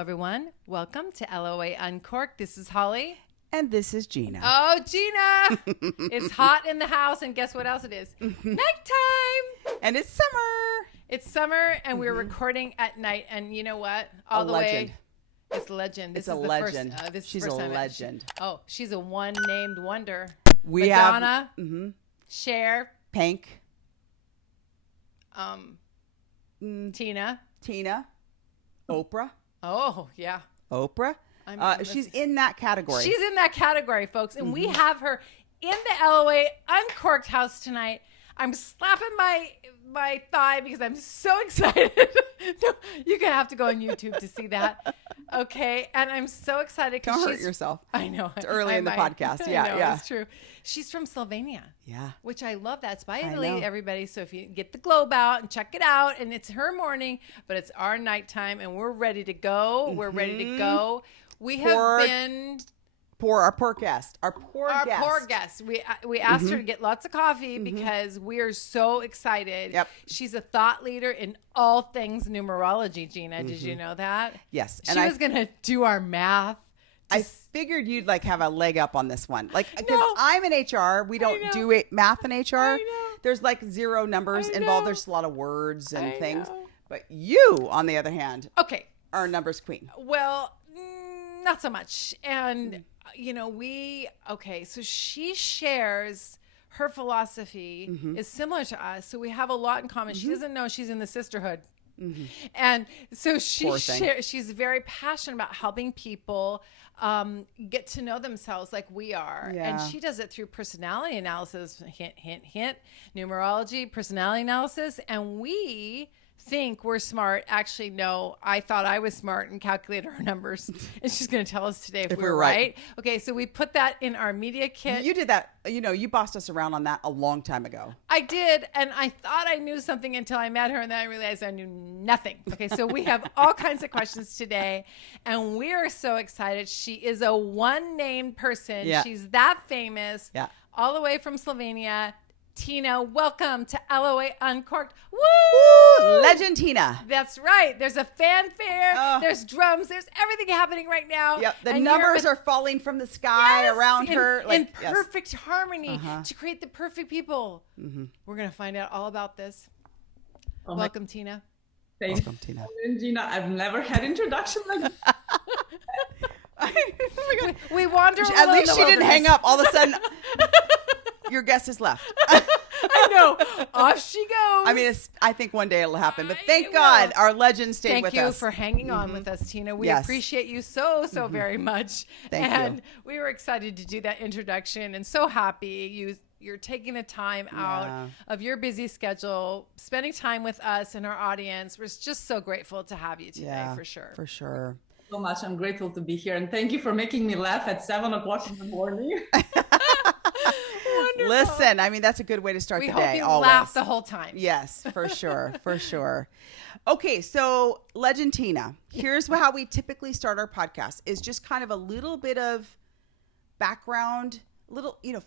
everyone. Welcome to LOA Uncorked. This is Holly. And this is Gina. Oh, Gina! It's hot in the house, and guess what else it is? Nighttime! And it's summer. It's summer, and we're recording at night. And you know what? All the legend. way. It's legend. It's a legend. She's a legend. She's a one named wonder. We Madonna, have Cher, Pink, Tina, Oprah. Oh, yeah. Oprah. She's in that category. She's in that category, folks. And we have her in the LOA Uncorked house tonight. I'm slapping my thigh because I'm so excited. No, you're going to have to go on YouTube to see that. Okay. And I'm so excited. Don't hurt yourself. I know. It's early in the podcast. Yeah. It's true. She's from Slovenia. Yeah. Which I love. That's by Italy, everybody. So if you get the globe out and check it out, and it's her morning, but it's our nighttime, and we're ready to go. We're ready to go. We have been... Our poor guest. Poor guest. We asked her to get lots of coffee because we are so excited. Yep. She's a thought leader in all things numerology, Gina. Did you know that? Yes. She was going to do our math. I figured you'd have a leg up on this one. Because I'm in HR. We don't do math in HR. There's zero numbers involved. There's a lot of words and things. But you, on the other hand, are a numbers queen. Well, not so much. And... so she shares her philosophy is similar to us. So we have a lot in common. She doesn't know she's in the sisterhood. And so she's very passionate about helping people get to know themselves like we are. Yeah. And she does it through personality analysis, hint, hint, hint, numerology, personality analysis. And we think we're smart. Actually, no, I thought I was smart and calculated our numbers. And she's going to tell us today if we're right. Okay, so we put that in our media kit. You did that. You bossed us around on that a long time ago. I did. And I thought I knew something until I met her. And then I realized I knew nothing. Okay, so we have all kinds of questions today. And we are so excited. She is a one-named person. Yeah. She's that famous. Yeah. All the way from Slovenia. Tina, welcome to LOA Uncorked. Woo! Woo! Legend Tina. That's right. There's a fanfare. There's drums. There's everything happening right now. Yep. The numbers are falling from the sky around her. In perfect harmony to create the perfect people. We're going to find out all about this. Welcome, Tina. Welcome, Tina. Gina, I've never had introduction like that. We wander along At least the she didn't hang up. All of a sudden, your guest has left. I know. Off she goes. I mean, I think one day it'll happen. But thank God our legend stayed with us. Thank you for hanging on with us, Tina. We appreciate you so very much. Thank you. We were excited to do that introduction and so happy you're taking the time out of your busy schedule, spending time with us and our audience. We're just so grateful to have you today, for sure. For sure. So much. I'm grateful to be here. And thank you for making me laugh at 7:00 in the morning. Listen, I mean, that's a good way to start the day. We hope you always. laugh the whole time. Yes, for sure. For sure. Okay, so Legend Tina, here's how we typically start our podcast is just kind of a little bit of background,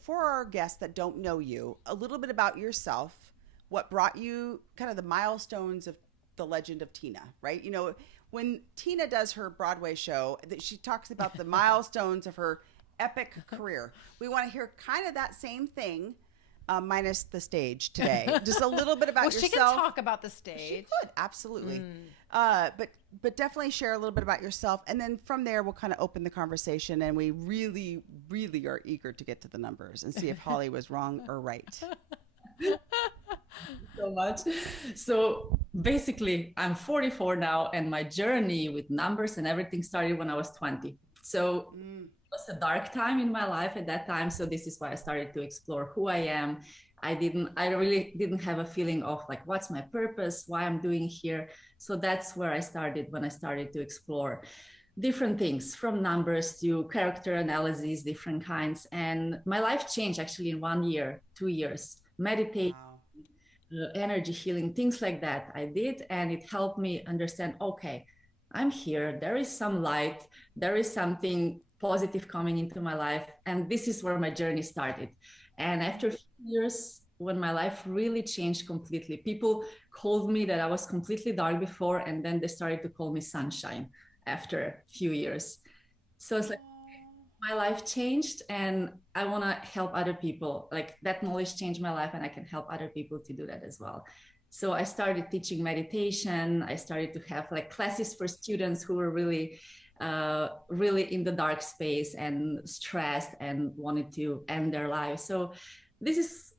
for our guests that don't know you, a little bit about yourself, what brought you, kind of the milestones of the legend of Tina, right? When Tina does her Broadway show, she talks about the milestones of her epic career. We want to hear kind of that same thing, minus the stage today. Just a little bit about yourself. She can talk about the stage. She could, absolutely. But definitely share a little bit about yourself. And then from there, we'll kind of open the conversation. And we really, really are eager to get to the numbers and see if Holly was wrong or right. So much. So basically, I'm 44 now, and my journey with numbers and everything started when I was 20. So it was a dark time in my life at that time. So this is why I started to explore who I am. I really didn't have a feeling of what's my purpose, why I'm doing here. So that's where I started when I started to explore different things, from numbers to character analysis, different kinds. And my life changed actually in 1 year, 2 years. Meditate, energy healing, things like that I did. And it helped me understand, okay, I'm here. There is some light. There is something positive coming into my life. And this is where my journey started. And after a few years, when my life really changed completely, people called me that I was completely dark before, and then they started to call me sunshine. after a few years. So it's like my life changed and I want to help other people. Like that knowledge changed my life and I can help other people to do that as well. So I started teaching meditation. I started to have like classes for students who were really, really in the dark space and stressed and wanted to end their lives. So this is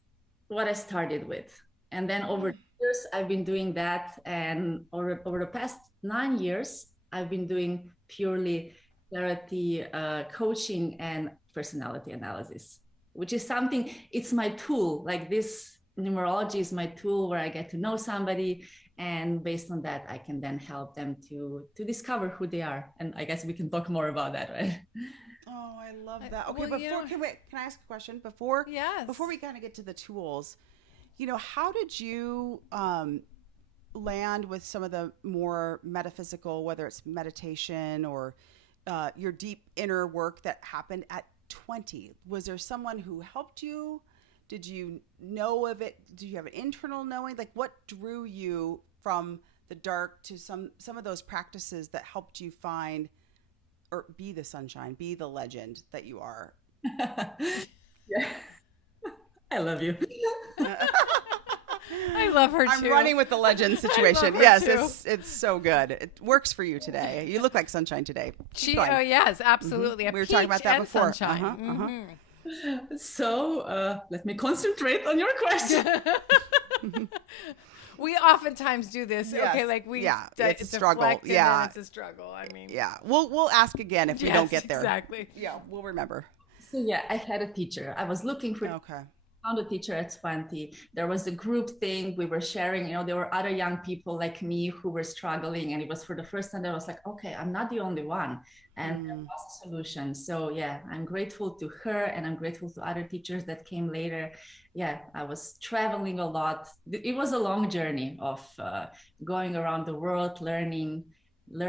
what I started with. And then over the years, I've been doing that. And over the past 9 years, I've been doing purely clarity coaching and personality analysis, which is something, it's my tool. Like this numerology is my tool where I get to know somebody, and based on that I can then help them to discover who they are. And I guess we can talk more about that, right? Oh, I love that. Okay, well, before can I ask a question before? Yes. Before we kind of get to the tools, how did you land with some of the more metaphysical, whether it's meditation or your deep inner work that happened at 20? Was there someone who helped you? Did you know of it? Did you have an internal knowing? Like, what drew you from the dark to some of those practices that helped you find or be the sunshine, be the legend that you are? Yeah. I love you. I love her too. I'm running with the legend situation. Yes, it's so good. It works for you today. You look like sunshine today. Oh yes, absolutely. We were talking about that before. Sunshine. So let me concentrate on your question. We oftentimes do this. Yes. Okay, like it's a struggle. Yeah, it's a struggle. I mean, yeah, we'll ask again if we don't get there. Exactly. Yeah, we'll remember. So yeah, I had a teacher. I was looking for. Okay. Found a teacher at 20. There was a group thing. We were sharing, there were other young people like me who were struggling. And it was for the first time that I was like, okay, I'm not the only one. And there was a solution. So yeah, I'm grateful to her and I'm grateful to other teachers that came later. Yeah, I was traveling a lot. It was a long journey of going around the world, learning. Oh, I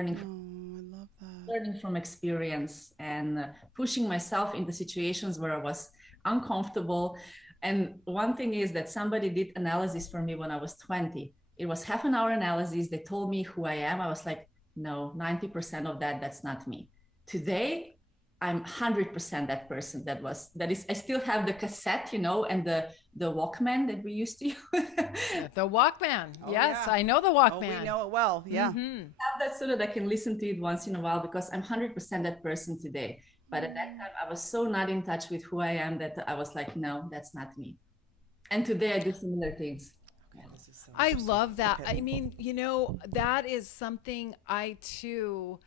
love that. Learning from experience and pushing myself into situations where I was uncomfortable. And one thing is that somebody did analysis for me when I was 20. It was half an hour analysis. They told me who I am. I was like, no, 90% of that's not me. Today, I'm 100% that person that is, I still have the cassette, and the Walkman that we used to use. The Walkman. Oh, yes, yeah. I know the Walkman. Oh, we know it well. Yeah. Mm-hmm. I have that so that I can listen to it once in a while because I'm 100% that person today. But at that time, I was so not in touch with who I am that I was like, no, that's not me. And today I do similar things. Okay, this is so I love that. Okay. I mean, that is something I too,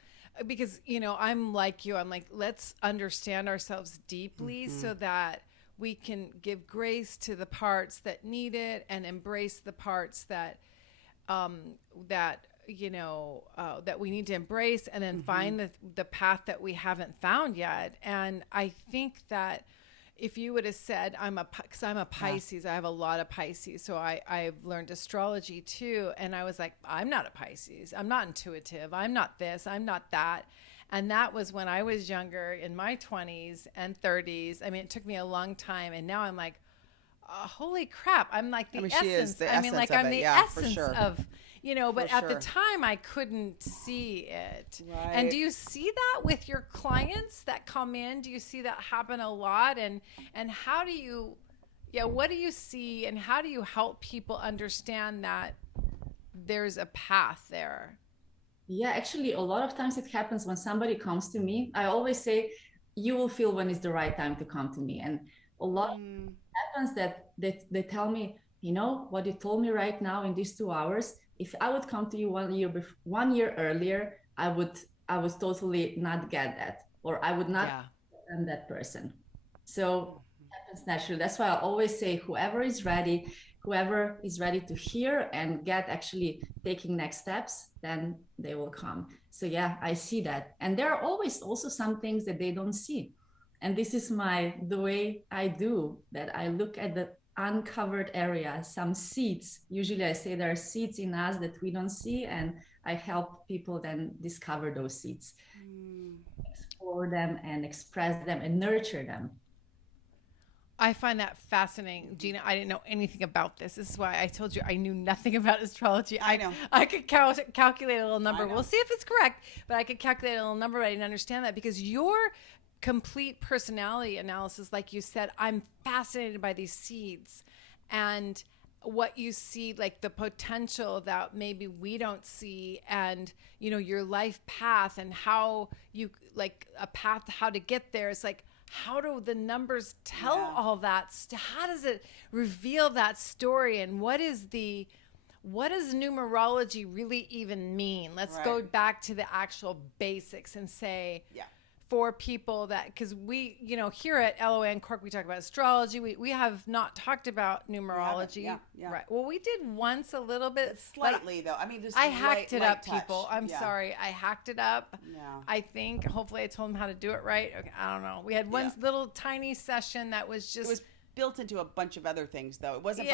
because, I'm like you. I'm like, let's understand ourselves deeply so that we can give grace to the parts that need it and embrace the parts that we need to embrace, and then find the path that we haven't found yet. And I think that if you would have said, because I'm a Pisces, I have a lot of Pisces, so I've learned astrology too, and I was like, I'm not a Pisces, I'm not intuitive, I'm not this, I'm not that. And that was when I was younger, in my 20s and 30s. I mean, it took me a long time, and now I'm like, holy crap, I'm like the essence. She is the I mean, like essence of I'm it. the Yeah, for essence sure. of, but For at the sure. time I couldn't see it. Right. And do you see that with your clients that come in? Do you see that happen a lot? And how do you, what do you see, and how do you help people understand that there's a path there? Yeah, actually, a lot of times it happens when somebody comes to me. I always say, you will feel when it's the right time to come to me. And a lot happens that they tell me, what you told me right now in these 2 hours, if I would come to you 1 year earlier, I would totally not get that, or I would not become that person. So it happens naturally. That's why I always say, whoever is ready to hear and get actually taking next steps, then they will come. So yeah, I see that. And there are always also some things that they don't see. And this is the way I do that. I look at the uncovered area, some seeds. Usually I say there are seeds in us that we don't see, and I help people then discover those seeds, explore them and express them and nurture them. I find that fascinating, Gina. I didn't know anything about this. This is why I told you I knew nothing about astrology. I know. I could calculate a little number. We'll see if it's correct, but I could calculate a little number. But I didn't understand that because your complete personality analysis, like you said, I'm fascinated by these seeds and what you see, like the potential that maybe we don't see, and your life path and how you like a path, how to get there. It's like, how do the numbers tell all that? How does it reveal that story? And what does numerology really even mean? Let's go back to the actual basics and say, for people that, because we, here at LOA and Cork, we talk about astrology. We have not talked about numerology. Yeah. Right. Well, we did once a little bit. Slightly, though. I mean, just I hacked it up, touch. people. I'm sorry. I hacked it up. Yeah. I think, hopefully I told them how to do it right. Okay, I don't know. We had one little tiny session that was just. It was built into a bunch of other things, though. It wasn't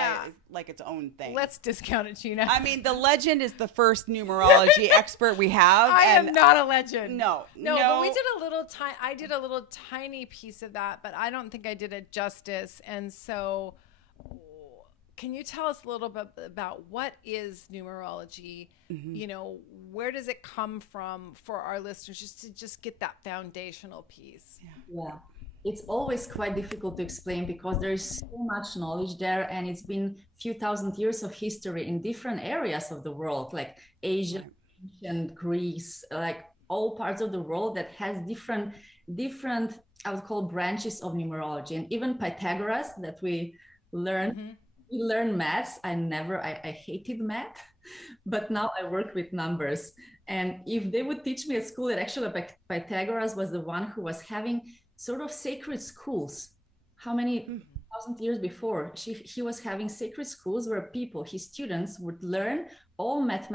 like its own thing. Let's discount it, Gina. I mean, the legend is the first numerology expert we have. I am not a legend. No. But we did a little tiny. I did a little tiny piece of that, but I don't think I did it justice. And so, can you tell us a little bit about what is numerology? Where does it come from for our listeners, just to get that foundational piece? Yeah. It's always quite difficult to explain because there is so much knowledge there, and it's been a few thousand years of history in different areas of the world, like Asia, ancient Greece, like all parts of the world that has different, I would call, branches of numerology. And even Pythagoras that we learn, we learn maths. I hated math, but now I work with numbers. And if they would teach me at school that actually Pythagoras was the one who was having sort of sacred schools. How many thousand years before he was having sacred schools where his students would learn all math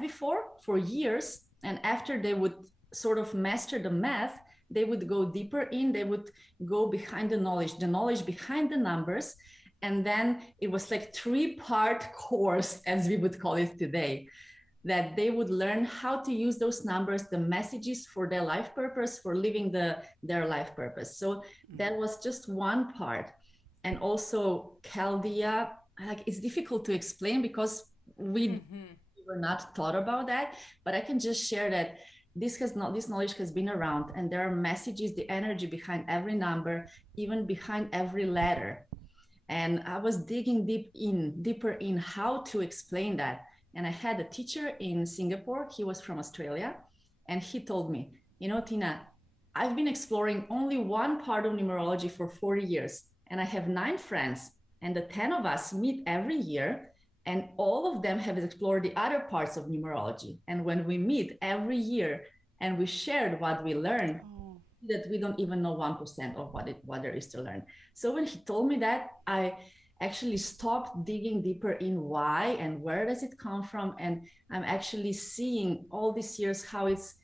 before for years. And after they would sort of master the math, they would go deeper in, they would go behind the knowledge behind the numbers. And then it was like 3-part course, as we would call it today, that they would learn how to use those numbers, the messages for their life purpose, for living their life purpose. So that was just one part. And also Chaldea, like, it's difficult to explain because we were not taught about that, but I can just share that this knowledge has been around, and there are messages, the energy behind every number, even behind every letter. And I was digging deeper in how to explain that. And I had a teacher in Singapore. He was from Australia. And he told me, Tina, I've been exploring only one part of numerology for 40 years. And I have 9 friends. And the 10 of us meet every year. And all of them have explored the other parts of numerology. And when we meet every year and we shared what we learned, that we don't even know 1% of what there is to learn. So when he told me that, I actually stopped digging deeper in why and where does it come from. And I'm actually seeing all these years how it's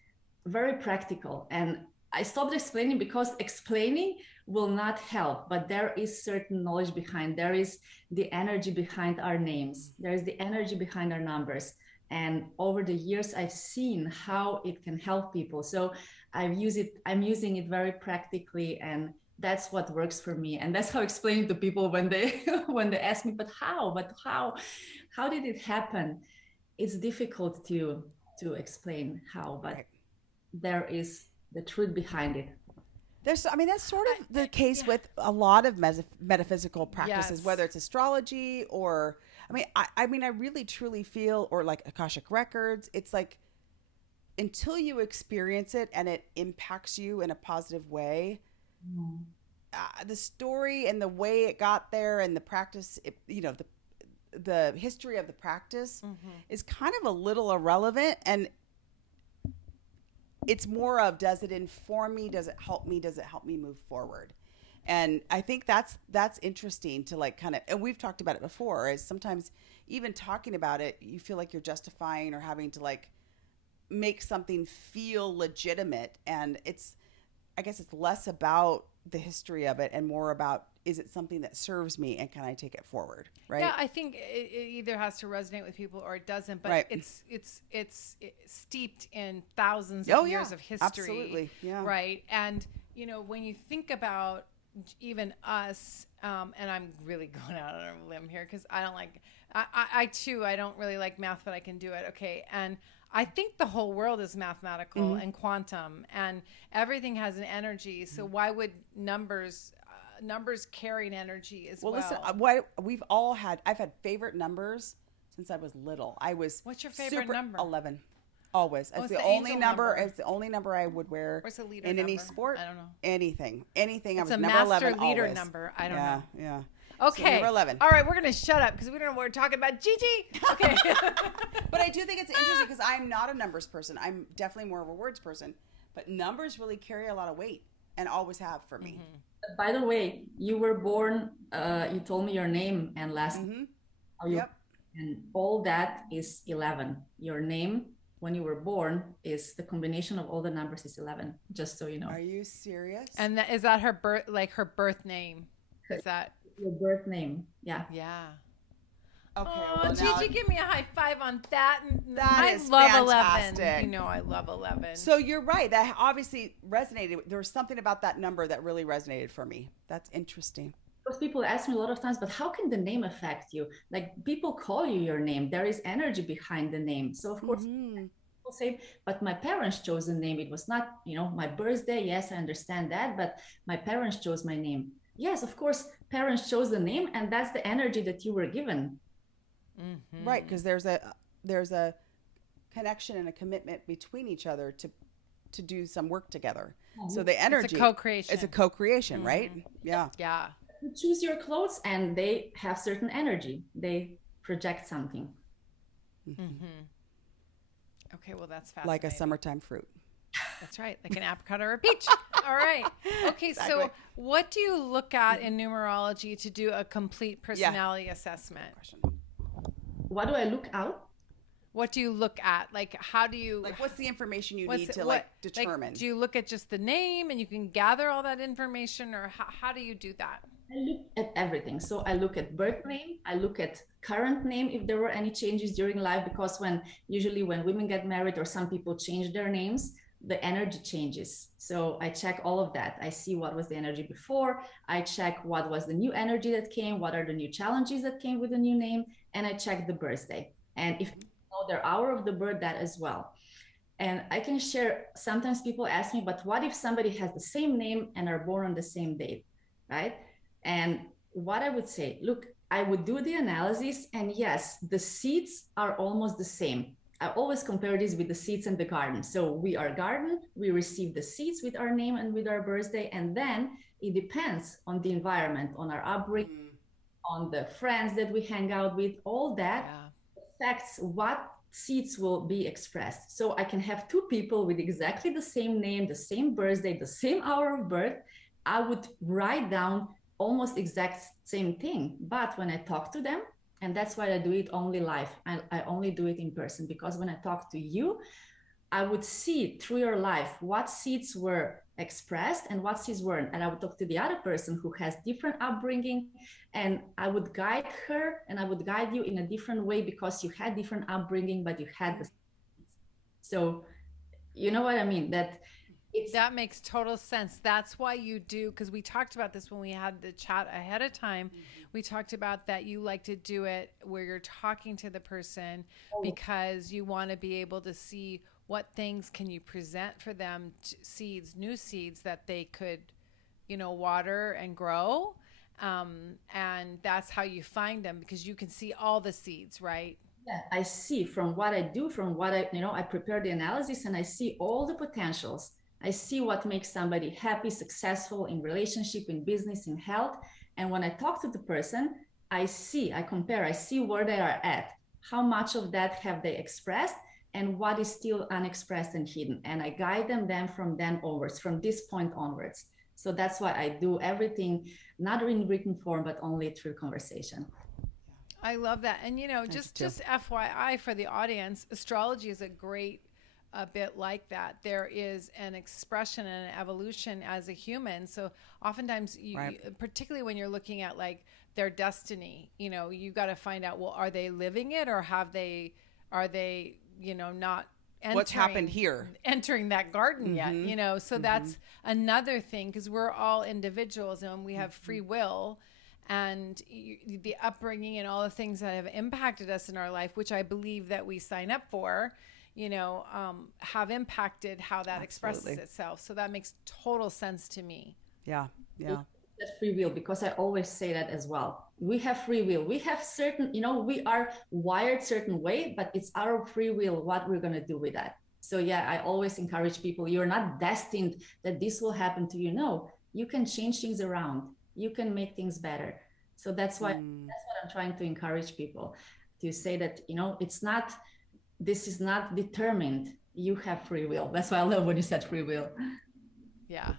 very practical. And I stopped explaining because explaining will not help, but there is certain knowledge behind. There is the energy behind our names. There is the energy behind our numbers. And over the years, I've seen how it can help people. So I'm using it very practically, and that's what works for me. And that's how I explain to people when they ask me, but how did it happen? It's difficult to explain how, but there is the truth behind it. That's sort of the case with a lot of metaphysical practices, whether it's astrology or, I really truly feel, or like Akashic records, it's like, until you experience it and it impacts you in a positive way, the story and the way it got there and the practice, the history of the practice is kind of a little irrelevant. And it's more of, does it inform me? Does it help me? Does it help me move forward? And I think that's interesting to like kind of, and we've talked about it before, is sometimes even talking about it, you feel like you're justifying or having to like make something feel legitimate. And I guess it's less about the history of it and more about, is it something that serves me and can I take it forward? Right. Yeah. I think it either has to resonate with people or it doesn't, but it's steeped in thousands of years of history. Absolutely. Yeah. Right. And when you think about even us, and I'm really going out on a limb here because I don't like, I too, I don't really like math, but I can do it. Okay. And I think the whole world is mathematical and quantum, and everything has an energy. So why would numbers carry an energy as well? Well, listen, I've had favorite numbers since I was little. What's your favorite number? 11. Always. It's it's the the only angel number. number. It's the only number I would wear What's the leader in any number? sport. I don't know. Anything. I It's was a number master 11 leader always. number. I don't know. Yeah. Okay. So number 11. All right, we're going to shut up because we don't know what we're talking about. Gigi. Okay. But I do think it's interesting because I'm not a numbers person. I'm definitely more of a words person. But numbers really carry a lot of weight and always have for me. By the way, you were born, you told me your name and last Yep. and all that is 11. Your name when you were born is the combination of all the numbers is 11, just so you know. Are you serious? And is that her birth name? Is that your birth name? Yeah. Yeah. Okay. Oh, well, Gigi, now, give me a high five on that. That I is love fantastic. 11. You know I love 11. so you're right. That obviously resonated. There was something about that number that really resonated for me. That's interesting. Because people ask me a lot of times, but how can the name affect you? Like people call you your name. There is energy behind the name. So of course people say, but my parents chose the name. It was not, my birthday. Yes, I understand that, but my parents chose my name. Yes, of course, parents chose the name, and that's the energy that you were given. Right, because there's a connection and a commitment between each other to do some work together. So the energy, it's a co-creation. It's a co-creation, right? Yeah. Yeah. You choose your clothes, and they have certain energy. They project something. Okay, well that's fascinating. Like a summertime fruit. That's right, like an apricot or a peach. All right. Okay, Exactly. so what do you look at in numerology to do a complete personality assessment? What do I look out? What do you look at? Like, how do you... Like, what's the information you what's need it- to what- determine? do you look at just the name and you can gather all that information, or how do you do that? I look at everything. So I look at birth name. I look at current name if there were any changes during life, because usually when women get married or some people change their names, the energy changes. So I check all of that. I see what was the energy before. I check what was the new energy that came, what are the new challenges that came with the new name, and I check the birthday. And if you know their hour of the birth, that as well. And I can share, sometimes people ask me, but what if somebody has the same name and are born on the same date, right? And what I would say, look, I would do the analysis, and yes, the seeds are almost the same. I always compare this with the seeds in the garden. So we are garden, we receive the seeds with our name and with our birthday, and then it depends on the environment, on our upbringing, on the friends that we hang out with, all that affects what seeds will be expressed. So I can have two people with exactly the same name, the same birthday, the same hour of birth. I would write down almost exact same thing. But when I talk to them, and that's why I do it only live, I only do it in person, because when I talk to you, I would see through your life what seeds were expressed and what seeds weren't. And I would talk to the other person who has different upbringing, and I would guide her and I would guide you in a different way, because you had different upbringing, but you had the seeds. So you know what I mean? That makes total sense. That's why you do, because we talked about this when we had the chat ahead of time. We talked about that you like to do it where you're talking to the person because you want to be able to see what things can you present for them, new seeds that they could, water and grow. And that's how you find them, because you can see all the seeds, right? Yeah, I see from what I do, from what I prepare the analysis, and I see all the potentials. I see what makes somebody happy, successful in relationship, in business, in health. And when I talk to the person, I compare, I see where they are at, how much of that have they expressed, and what is still unexpressed and hidden. And I guide them then from then onwards, from this point onwards. So that's why I do everything, not in written form, but only through conversation. I love that. And, just FYI for the audience, astrology is a bit like that. There is an expression and an evolution as a human. So oftentimes, particularly when you're looking at like their destiny, you got to find out, well, are they living it, or are they, not what's happened here, entering that garden yet, you know? So that's another thing, because we're all individuals and we have free will, and the upbringing and all the things that have impacted us in our life, which I believe that we sign up for, you know, have impacted how that expresses itself. So that makes total sense to me. Yeah. That free will, because I always say that as well. We have free will. We have certain, you know, we are wired certain way, but it's our free will what we're going to do with that. So yeah, I always encourage people, you're not destined that this will happen to you. No, you can change things around. You can make things better. So that's why that's what I'm trying to encourage people, to say that, you know, this is not determined. You have free will. That's why I love when you said free will. Yeah.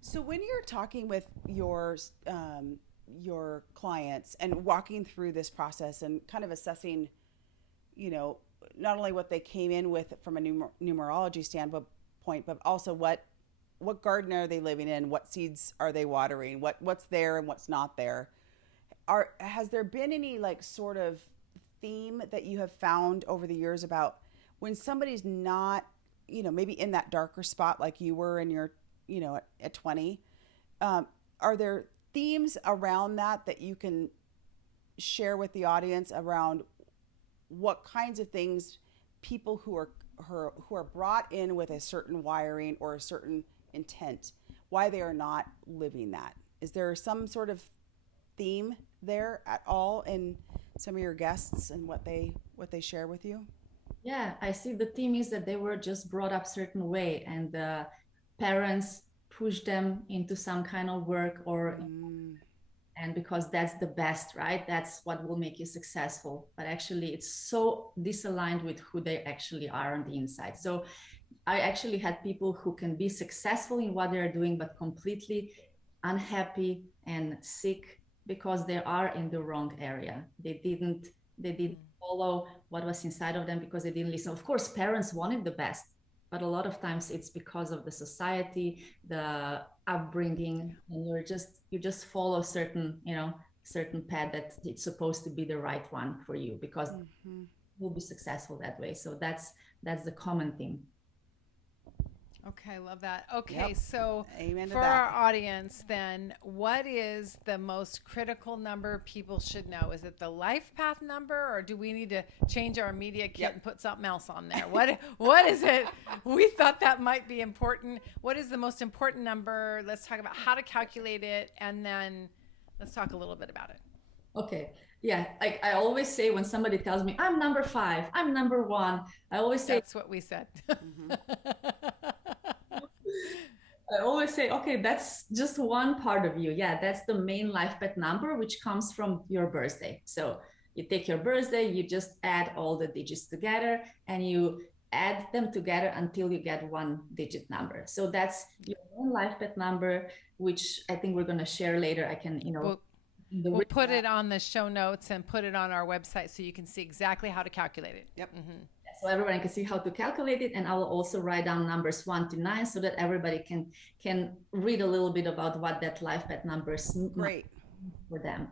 So when you're talking with your clients and walking through this process and kind of assessing, you know, not only what they came in with from a numerology standpoint, but also what garden are they living in, what seeds are they watering, what's there and what's not there. Has there been any like sort of theme that you have found over the years about when somebody's not, you know, maybe in that darker spot like you were in your, you know, at 20, are there themes around that you can share with the audience around what kinds of things people who are brought in with a certain wiring or a certain intent, why they are not living that? Is there some sort of theme there at all in some of your guests and what they share with you? Yeah, I see the theme is that they were just brought up certain way, and the parents push them into some kind of work, or and because that's the best, right? That's what will make you successful. But actually it's so disaligned with who they actually are on the inside. So I actually had people who can be successful in what they're doing, but completely unhappy and sick because they are in the wrong area. They didn't follow what was inside of them because they didn't listen. Of course, parents wanted the best, but a lot of times it's because of the society, the upbringing, and you just follow certain path that it's supposed to be the right one for you, because you'll be successful that way. So that's the common thing. Okay, love that. Okay, so Amen to for that. our audience then, what is the most critical number people should know? Is it the life path number, or do we need to change our media kit and put something else on there? What is it? We thought that might be important. What is the most important number? Let's talk about how to calculate it, and then let's talk a little bit about it. Okay. Yeah, like I always say when somebody tells me I'm number 5, I'm number 1, I always say that's what we said. I always say, okay, that's just one part of you. Yeah, that's the main life path number, which comes from your birthday. So you take your birthday, you just add all the digits together, and you add them together until you get one digit number. So that's your own life path number, which I think we're going to share later. I can, We'll put it on the show notes and put it on our website so you can see exactly how to calculate it. Yep. Mm-hmm. So everybody can see how to calculate it, and I will also write down numbers 1 to 9 so that everybody can read a little bit about what that life path numbers Great for them.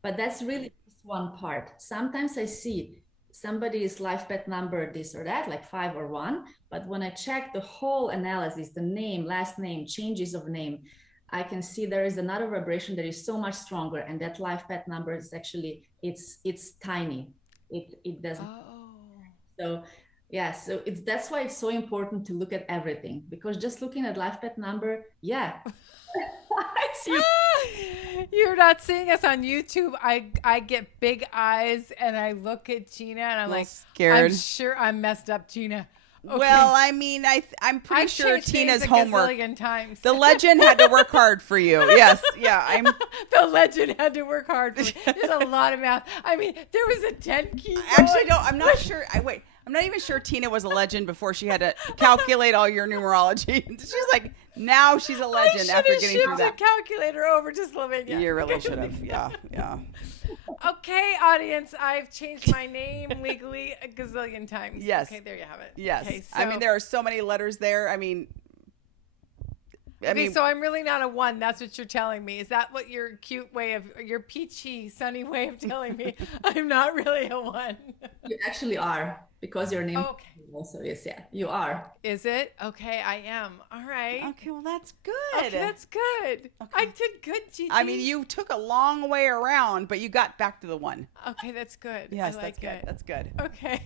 But that's really just one part. Sometimes I see somebody's life path number this or that, like 5 or 1, but when I check the whole analysis, the name, last name, changes of name, I can see there is another vibration that is so much stronger, and that life path number is actually it's tiny. It doesn't. So yeah, so that's why it's so important to look at everything, because just looking at life path number, yeah. You're not seeing us on YouTube. I get big eyes and I look at Gina and I'm like, scared. I'm sure I'm messed up, Gina. Okay. Well, I mean, I'm pretty sure Tina's homework. Times. The legend had to work hard for you. Yes, yeah. The legend had to work hard for me. There's a lot of math. I mean, there was a 10 key. Actually, no, I'm not sure. I'm not even sure Tina was a legend before she had to calculate all your numerology. She's like, now she's a legend after getting through that. I calculator over to Slovenia. You really should have. Yeah. Okay, audience, I've changed my name legally a gazillion times. Yes. Okay, there you have it. Yes. Okay, so, I mean, there are so many letters there. I mean, So I'm really not a 1. That's what you're telling me. Is that what your cute way of, your peachy, sunny way of telling me I'm not really a 1? You actually are, because your name also is. Yeah, you are. Is it? Okay, I am. All right. Okay, well, that's good. Okay, that's good. Okay. I did good, Gigi. I mean, you took a long way around, but you got back to the 1. Okay, that's good. Yes, I like that's good. That's good. Okay.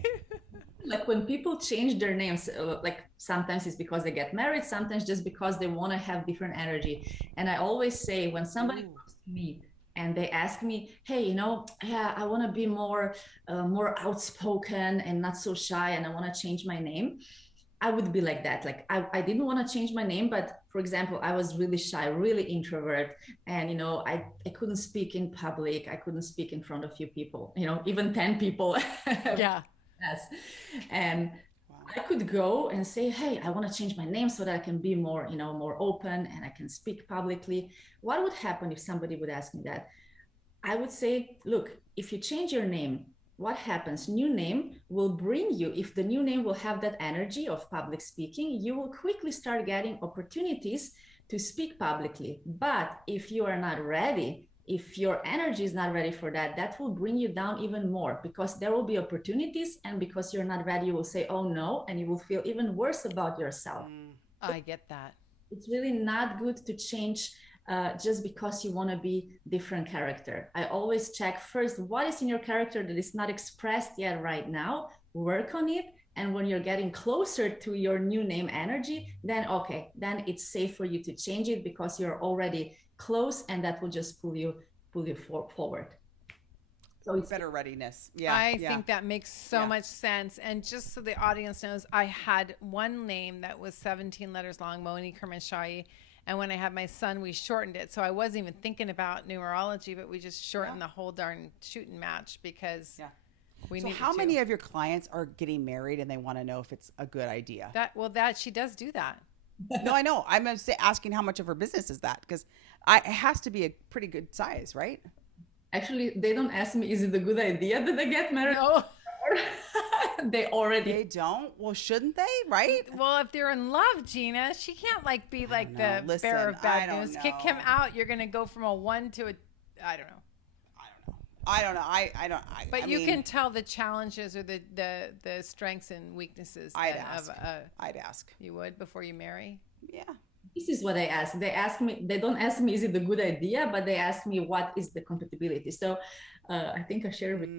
Like when people change their names, like sometimes it's because they get married, sometimes just because they want to have different energy. And I always say, when somebody comes to me and they ask me, hey, yeah, I want to be more outspoken and not so shy, and I want to change my name, I would be like that. Like I didn't want to change my name, but for example, I was really shy, really introvert, and I couldn't speak in public. I couldn't speak in front of few people, even 10 people. Yeah. Yes. And I could go and say, hey, I want to change my name so that I can be more, more open and I can speak publicly. What would happen if somebody would ask me that? I would say, look, if you change your name, what happens? New name will bring you, if the new name will have that energy of public speaking, you will quickly start getting opportunities to speak publicly. But if you are not ready, if your energy is not ready for that, that will bring you down even more, because there will be opportunities, and because you're not ready, you will say, oh no, and you will feel even worse about yourself. I get that. It's really not good to change just because you want to be different character. I always check first what is in your character that is not expressed yet right now, work on it. And when you're getting closer to your new name energy, then then it's safe for you to change it, because you're already close, and that will just pull you forward. So it's better readiness. Yeah. I think that makes so much sense. And just so the audience knows, I had one name that was 17 letters long, Moni Kermanshai. And when I had my son, we shortened it. So I wasn't even thinking about numerology, but we just shortened the whole darn shooting match because we needed to. So how many of your clients are getting married and they want to know if it's a good idea? That she does do that. No, I know. I'm asking how much of her business is that? Because it has to be a pretty good size, right? Actually, they don't ask me, is it a good idea that they get married? No. They don't? Well, shouldn't they? Right? Well, if they're in love, Gina, she can't be like the bearer of bad news. Kick him out. You're going to go from a 1 to a, I don't know. I don't. But you can tell the challenges or the strengths and weaknesses. I'd ask. You would before you marry? Yeah. This is what I ask. They don't ask me, is it a good idea? But they ask me, what is the compatibility? So I think I shared with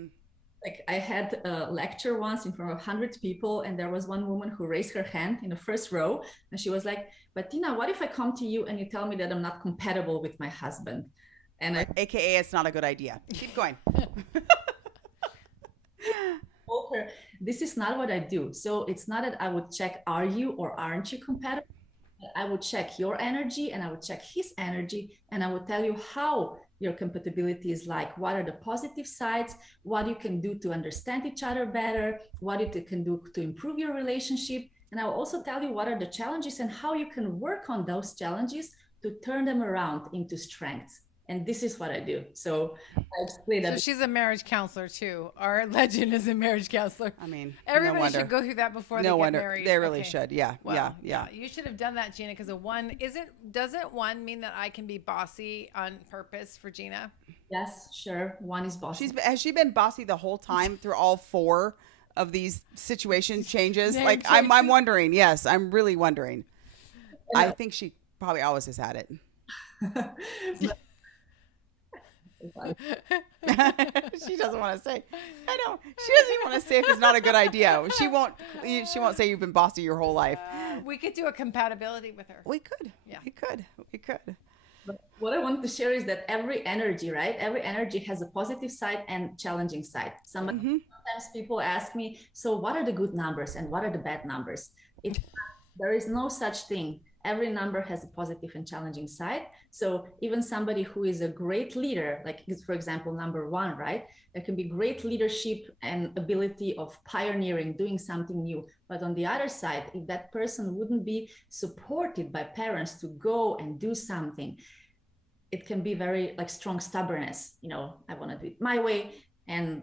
like I had a lecture once in front of 100 people, and there was one woman who raised her hand in the first row, and she was like, but Tina, what if I come to you and you tell me that I'm not compatible with my husband? And AKA, it's not a good idea. Keep going. told her, this is not what I do. So it's not that I would check, are you or aren't you compatible? I would check your energy and I would check his energy, and I would tell you how your compatibility is like, what are the positive sides, what you can do to understand each other better, what you can do to improve your relationship. And I will also tell you what are the challenges and how you can work on those challenges to turn them around into strengths. And this is what I do. So I explained that. So she's a marriage counselor too. Our legend is a marriage counselor. I mean, everybody should go through that before they get married. They really should. Yeah. Well, yeah. You should have done that, Gina, because doesn't 1 mean that I can be bossy on purpose for Gina? Yes, sure. 1 is bossy. Has she been bossy the whole time through all 4 of these situation changes? Like I'm wondering. Yes, I'm really wondering. I think she probably always has had it. She doesn't want to say. I know she doesn't even want to say if it's not a good idea. She won't say you've been bossy your whole life. We could do a compatibility with her. We could. Yeah, we could. But what I want to share is that every energy has a positive side and challenging side. Sometimes people ask me, so what are the good numbers and what are the bad numbers? There is no such thing. Every number has a positive and challenging side. So even somebody who is a great leader, like for example, number 1, right? There can be great leadership and ability of pioneering, doing something new. But on the other side, if that person wouldn't be supported by parents to go and do something, it can be very like strong stubbornness. I want to do it my way. And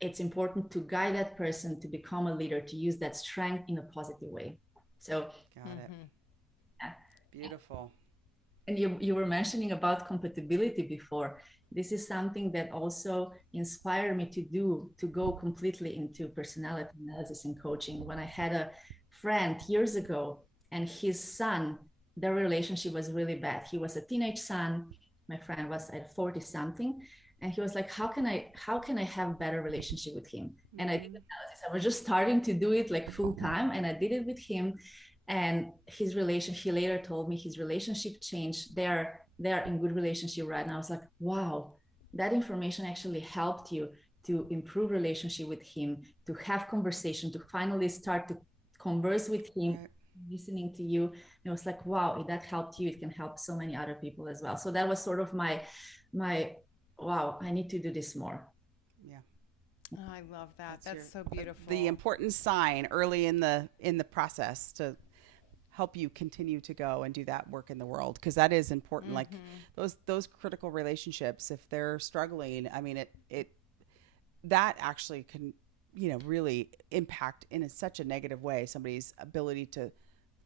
it's important to guide that person to become a leader, to use that strength in a positive way. So got it. Beautiful. And you were mentioning about compatibility before. This is something that also inspired me to go completely into personality analysis and coaching. When I had a friend years ago, and his son, their relationship was really bad. He was a teenage son. My friend was at 40 something. And he was like, how can I have better relationship with him? And I did analysis. I was just starting to do it like full time, and I did it with him. And his relation, he later told me his relationship changed. They're in good relationship right now. I was like, wow, that information actually helped you to improve relationship with him, to have conversation, to finally start to converse with him, listening to you. And it was like, wow, if that helped you, it can help so many other people as well. So that was sort of my wow, I need to do this more. Oh, I love that. That's so beautiful. The important sign early in the process to help you continue to go and do that work in the world, because that is important. Like those critical relationships, if they're struggling, I mean, it that actually can, you know, really impact in such a negative way somebody's ability to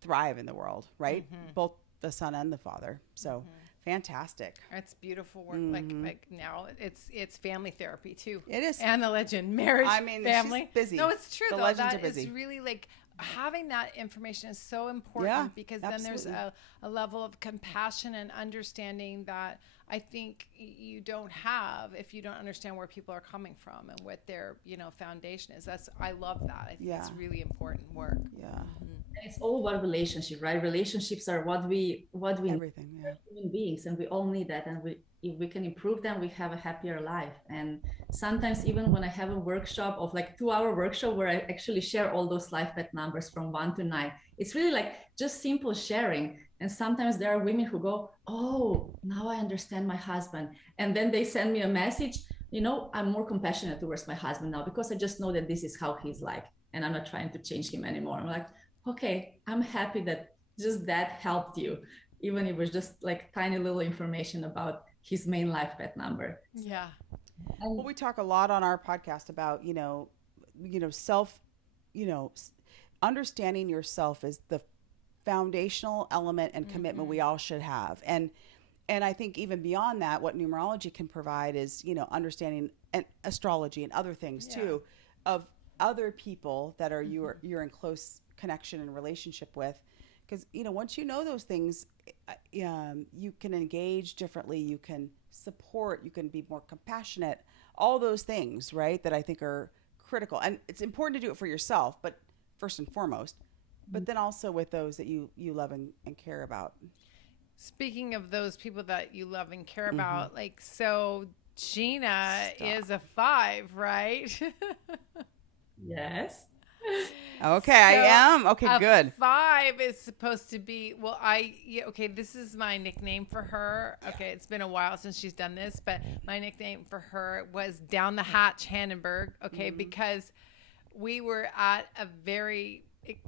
thrive in the world, right? Both the son and the father. So fantastic. It's beautiful work. Like now it's family therapy too. It is. And the legend, marriage, I mean, family. she's busy. No, it's true The though. legends That are busy. is really like having that information is so important, Yeah, because absolutely. then there's a level of compassion and understanding that I think you don't have if you don't understand where people are coming from and what their, you know, foundation is. I love that. I think it's really important work. Yeah. And it's all about relationship, right? Relationships are what we Everything. Yeah. human beings, and we all need that. And if we can improve them, we have a happier life. And sometimes even when I have a workshop of like 2-hour workshop where I actually share all those life path numbers from 1 to 9, it's really like just simple sharing. And sometimes there are women who go, oh, now I understand my husband. And then they send me a message, you know, I'm more compassionate towards my husband now because I just know that this is how he's like, and I'm not trying to change him anymore. I'm like, okay, I'm happy that just that helped you, even if it was just like tiny little information about his main life path number. Yeah. Well, we talk a lot on our podcast about, you know, self, understanding yourself is the foundational element and commitment we all should have. And I think even beyond that, what numerology can provide is, you know, understanding and astrology and other things too, of other people that are you're in close connection and relationship with. Because, you know, once you know those things, you can engage differently, you can support, you can be more compassionate, all those things, right, that I think are critical. And it's important to do it for yourself, but first and foremost, but then also with those that you love and care about. Speaking of those people that you love and care about, like, so Gina is a 5, right? Yes. Okay, so I am. Okay, good. 5 is supposed to be, well, okay, this is my nickname for her. Okay, it's been a while since she's done this, but my nickname for her was Down the Hatch Hannenberg, okay, because we were at a very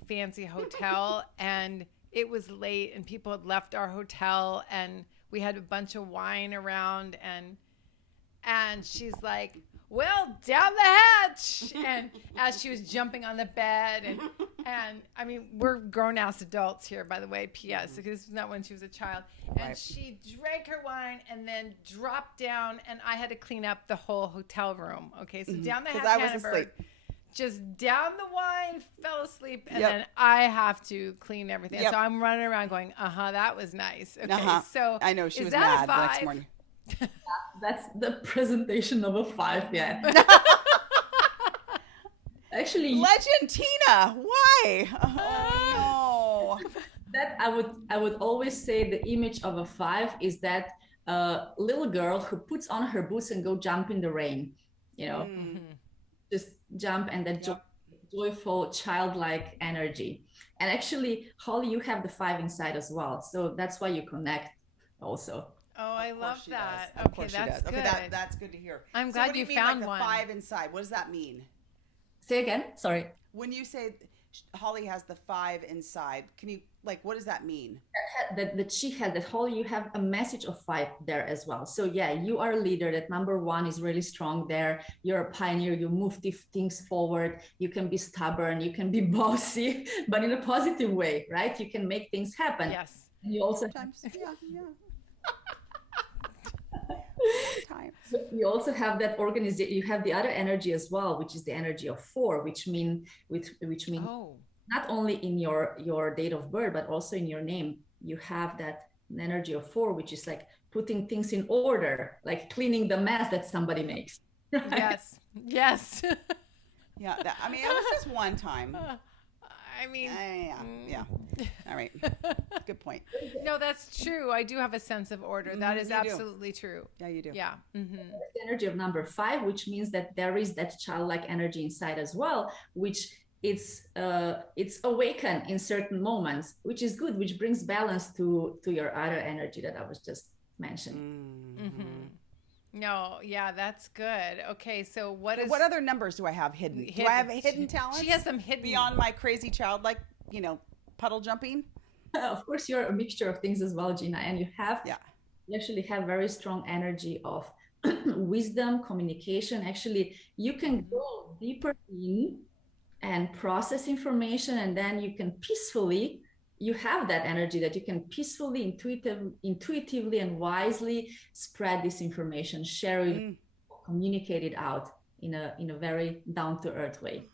fancy hotel and it was late and people had left our hotel and we had a bunch of wine around and she's like, well, down the hatch. And as she was jumping on the bed and I mean, we're grown ass adults here, by the way, P.S. because this was not when she was a child. And she drank her wine and then dropped down and I had to clean up the whole hotel room. Okay, so down the hatch, I was asleep. Just down the wine, fell asleep, and then I have to clean everything. So I'm running around going, that was nice. Okay, so I know she was that mad the next morning. That's the presentation of a 5, yeah. Actually, Legend Tina, why? Oh no. That I would always say the image of a 5 is that little girl who puts on her boots and go jump in the rain, you know. Just jump, and that joyful childlike energy. And actually, Holly, you have the 5 inside as well, so that's why you connect also. Oh, I love that. Okay, that's good. Okay, that's good to hear. I'm glad you found like one. The 5 inside. What does that mean? Say again. Sorry. When you say Holly has the 5 inside, can you, like, what does that mean? That she had, that Holly, you have a message of 5 there as well. So yeah, you are a leader. That number 1 is really strong there. You're a pioneer. You move things forward. You can be stubborn. You can be bossy, but in a positive way, right? You can make things happen. Yes. You also sometimes, Sometimes. You also have that organization. You have the other energy as well, which is the energy of 4, which mean Oh. not only in your date of birth, but also in your name. You have that energy of 4, which is like putting things in order, like cleaning the mess that somebody makes. Right? Yes. Yeah. I mean, it was just one time. I mean, Yeah. All right. Good point. no, that's true. I do have a sense of order. That is you do. absolutely true. Yeah, you do. Yeah. The energy of number 5, which means that there is that childlike energy inside as well, which it's awakened in certain moments, which is good, which brings balance to your other energy that I was just mentioning. No, yeah, that's good. Okay, so what other numbers do I have hidden? Do I have hidden talents? She has some hidden beyond my crazy childlike, puddle jumping. Of course, you're a mixture of things as well, Gina, and you actually have very strong energy of wisdom, communication. Actually, you can go deeper in and process information, and then you can peacefully, you have that energy that you can peacefully, intuitively and wisely spread this information, share it, communicate it out in a very down-to-earth way.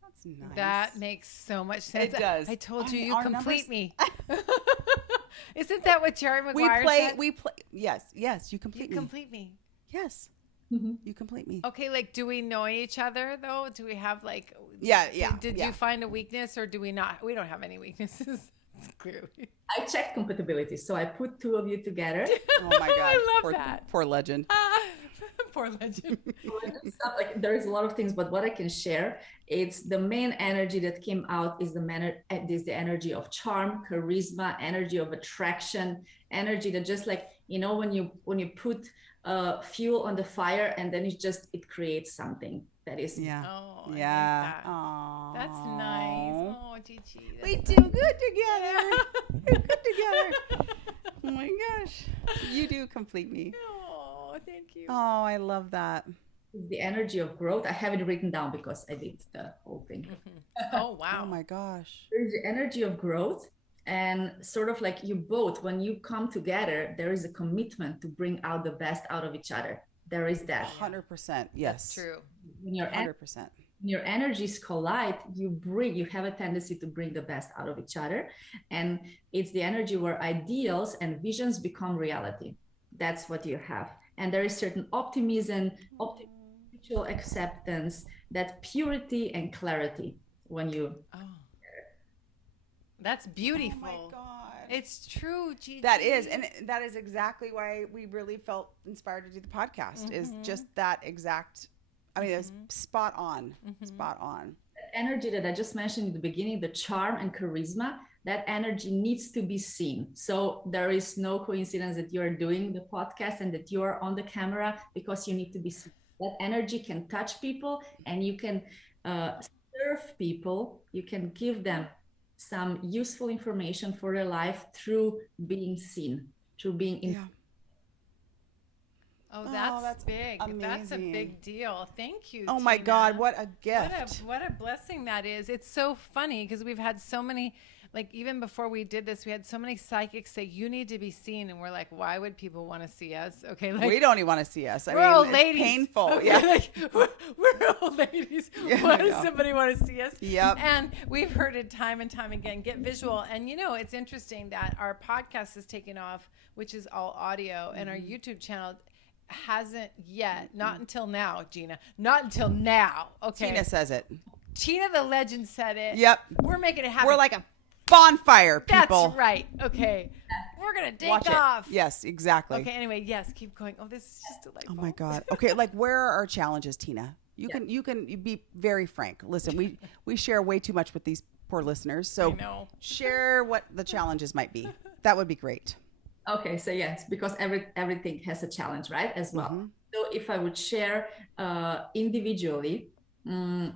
That's nice. That makes so much sense. It does. I told you, mean, you complete me. Isn't that what Jerry Maguire said? We play. Yes, you complete me. You complete me. Yes. You complete me. Okay, like, do we know each other though? Do we have like? Yeah. Did you find a weakness, or do we not? We don't have any weaknesses. Clearly, I checked compatibility, so I put 2 of you together. Oh my God! I love that. Poor legend. Poor legend. Like, there's a lot of things, but what I can share, it's the main energy that came out is the energy of charm, charisma, energy of attraction, energy that just like, when you put fuel on the fire and then it creates something that is. Yeah. Oh, I yeah. like that. Aww. That's nice. Oh, Gigi. We do good together. We're good together. Oh my gosh. You do complete me. Oh, thank you. Oh, I love that. The energy of growth. I have it written down because I did the whole thing. Oh, wow. Oh my gosh. There's the energy of growth, and sort of like you both, when you come together, there is a commitment to bring out the best out of each other. There is that. 100%. Yes. That's true. When your 100%. when your energies collide, you have a tendency to bring the best out of each other. And it's the energy where ideals and visions become reality. That's what you have. And there is certain optimism, mutual acceptance, that purity and clarity when you. Oh, that's beautiful. Oh my God. It's true, Gigi. That is. And that is exactly why we really felt inspired to do the podcast, is just that exact. I mean, it's spot on. Spot on. That energy that I just mentioned in the beginning, the charm and charisma, that energy needs to be seen. So there is no coincidence that you're doing the podcast and that you're on the camera, because you need to be seen. That energy can touch people, and you can serve people. You can give them some useful information for their life through being seen, through being in. Yeah. Oh, that's big. amazing. That's a big deal. Thank you. Oh my Tina. God, what a gift. What a blessing that is. It's so funny because we've had so many, like, even before we did this, we had so many psychics say, you need to be seen. And we're like, why would people want to see us? Okay. Like, We don't even want to see us. I we're mean, old it's ladies. painful. Okay, Yeah. like, we're old ladies. Yeah, Why I does know. somebody want to see us? Yep. And we've heard it time and time again, get visual. And, it's interesting that our podcast is taking off, which is all audio, and our YouTube channel hasn't yet. Not until now, Gina. Not until now. Okay. Tina says it. Tina the legend said it. Yep. We're making it happen. We're like a bonfire, people. That's right. Okay. We're going to take Watch off. it. Yes, exactly. Okay. Anyway, yes. Keep going. Oh, this is just delightful. Oh my God. Okay, like, where are our challenges, Tina? You can be very frank. Listen, we share way too much with these poor listeners. So I know. share what the challenges might be. That would be great. Okay, so yes, because everything has a challenge, right? As well. So if I would share individually,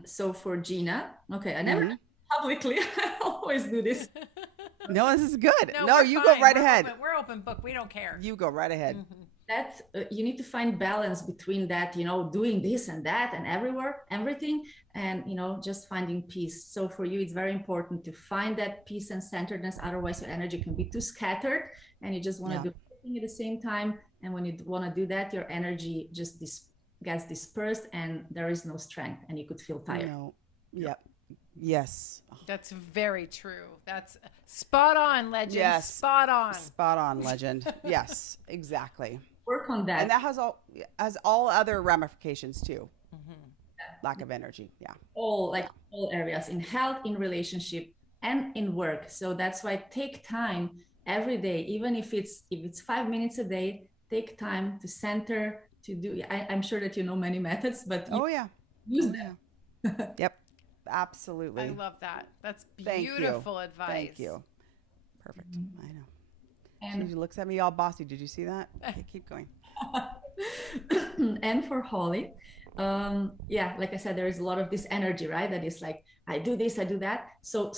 so for Gina, okay, I never publicly, I always do this. No, this is good. No, we're you fine. go right We're ahead. We're open book. We don't care. You go right ahead. That's you need to find balance between that, doing this and that and everything, and just finding peace. So for you, it's very important to find that peace and centeredness. Otherwise, your energy can be too scattered, and you just want to do everything at the same time. And when you want to do that, your energy just gets dispersed and there is no strength and you could feel tired. No. Yep. Yes. That's very true. That's spot on, legend. Yes. Spot on. Spot on, legend. Yes, exactly. Work on that. And that has all other ramifications too. Lack of energy. Yeah. All areas, in health, in relationship, and in work. So that's why take time every day, even if it's 5 minutes a day, take time to center, to do. I'm sure that you know many methods, but use them. Yeah. Yep. Absolutely. I love that. That's beautiful advice. Thank you. Perfect. I know. And she looks at me all bossy. Did you see that? Okay, keep going. And for Holly, like I said, there is a lot of this energy, right? That is like, I do this, I do that. So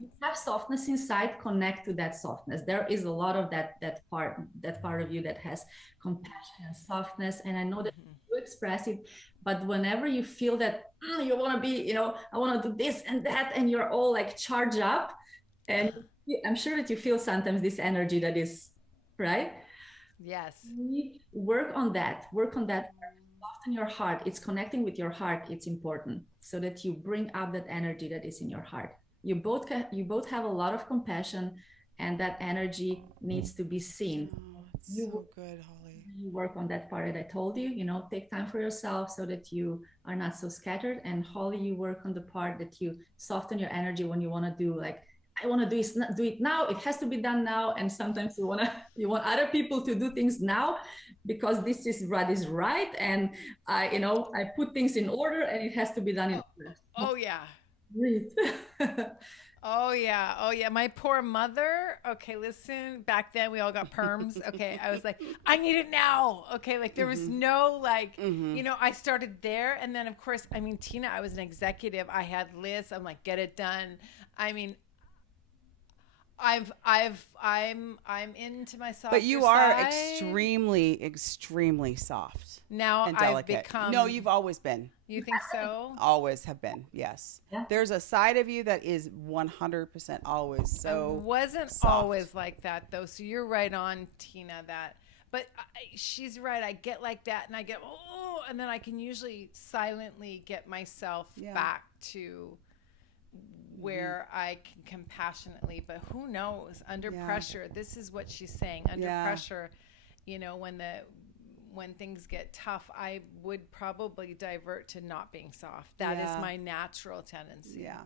you have softness inside, connect to that softness. There is a lot of that part of you that has compassion and softness. And I know that you express it, but whenever you feel that you want to be, I want to do this and that, and you're all like charged up, and I'm sure that you feel sometimes this energy that is, right? Yes. Work on that. Soften your heart. It's connecting with your heart. It's important so that you bring up that energy that is in your heart. You both have a lot of compassion, and that energy needs to be seen. Oh, it's so good, Holly. You work on that part that I told you. Take time for yourself so that you are not so scattered. And Holly, you work on the part that you soften your energy when you want to do, like, I want to do it now. It has to be done now. And sometimes you want other people to do things now because this is what is right. And I put things in order and it has to be done in order. Oh yeah. Great. Oh yeah. My poor mother. Okay, listen, back then we all got perms. Okay. I was like, I need it now. Okay. Like there was no I started there. And then of course, Tina, I was an executive. I had lists. I'm like, get it done. I'm into myself. But you are extremely soft. Now and delicate. I've become. No, you've always been. You think so? Always have been. Yes. Yeah. There's a side of you that is 100% always so. I wasn't soft. always like that though. So you're right on, Tina. But she's right. I get like that, and I get and then I can usually silently get myself back to where I can compassionately, but who knows, under pressure, this is what she's saying, under pressure, when things get tough, I would probably divert to not being soft. That is my natural tendency. Yeah.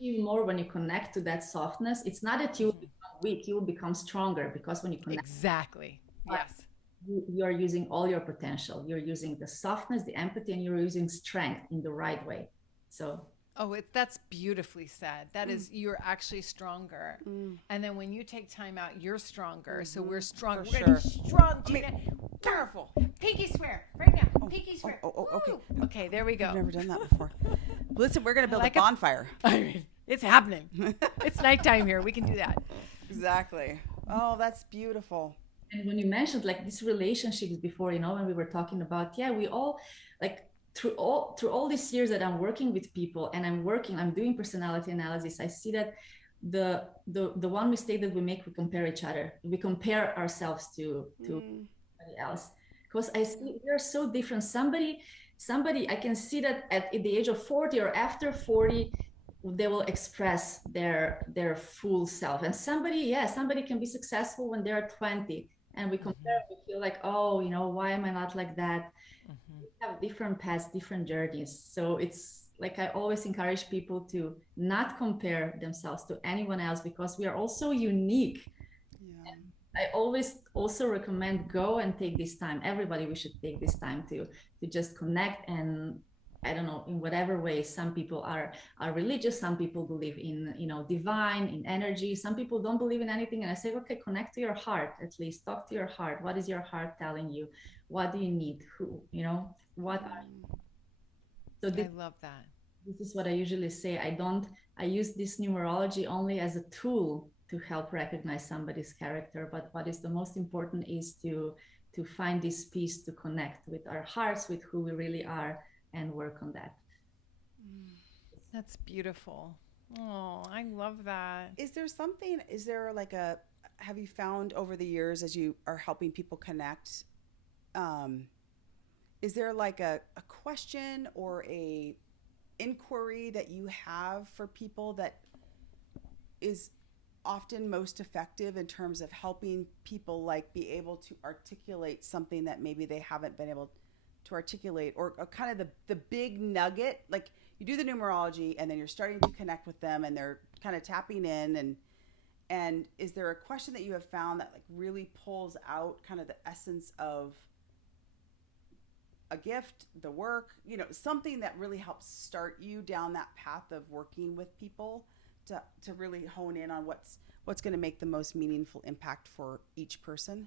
Even more when you connect to that softness, it's not that you will become weak, you will become stronger, because when you connect. Exactly. Yes. You are using all your potential. You're using the softness, the empathy, and you're using strength in the right way. So. Oh, that's beautifully said. That is, you're actually stronger. And then when you take time out, you're stronger. So we're strong. For We're sure. strong, Gina. Careful. Pinky swear right now. Pinky swear. Okay. Okay, there we go. I've never done that before. Listen, we're going to build a bonfire. It's happening. It's nighttime here. We can do that. Exactly. Oh, that's beautiful. And when you mentioned like these relationships before, when we were talking about, we all like, through all these years that I'm working with people and I'm doing personality analysis, I see that the one mistake that we make, we compare each other. We compare ourselves to somebody else, because I see we are so different. Somebody, I can see that at the age of 40 or after 40, they will express their full self. And somebody can be successful when they're 20, and we compare, we feel like, why am I not like that? Have different paths, different journeys. So it's like I always encourage people to not compare themselves to anyone else, because we are all so unique. And I always also recommend go and take this time. Everybody, we should take this time to just connect. And I don't know, in whatever way. Some people are religious, some people believe in divine, in energy, some people don't believe in anything. And I say, okay, connect to your heart, at least talk to your heart. What is your heart telling you? What do you need? Who, what are you? So I love that. This is what I usually say. I use this numerology only as a tool to help recognize somebody's character. But what is the most important is to find this peace, to connect with our hearts, with who we really are, and work on that. That's beautiful. Oh, I love that. Is there like have you found over the years as you are helping people connect, is there like a question or a inquiry that you have for people that is often most effective in terms of helping people like be able to articulate something that maybe they haven't been able to articulate, or kind of the big nugget? Like you do the numerology and then you're starting to connect with them and they're kind of tapping in, and is there a question that you have found that like really pulls out kind of the essence of a gift, the work, you know, something that really helps start you down that path of working with people to really hone in on what's going to make the most meaningful impact for each person?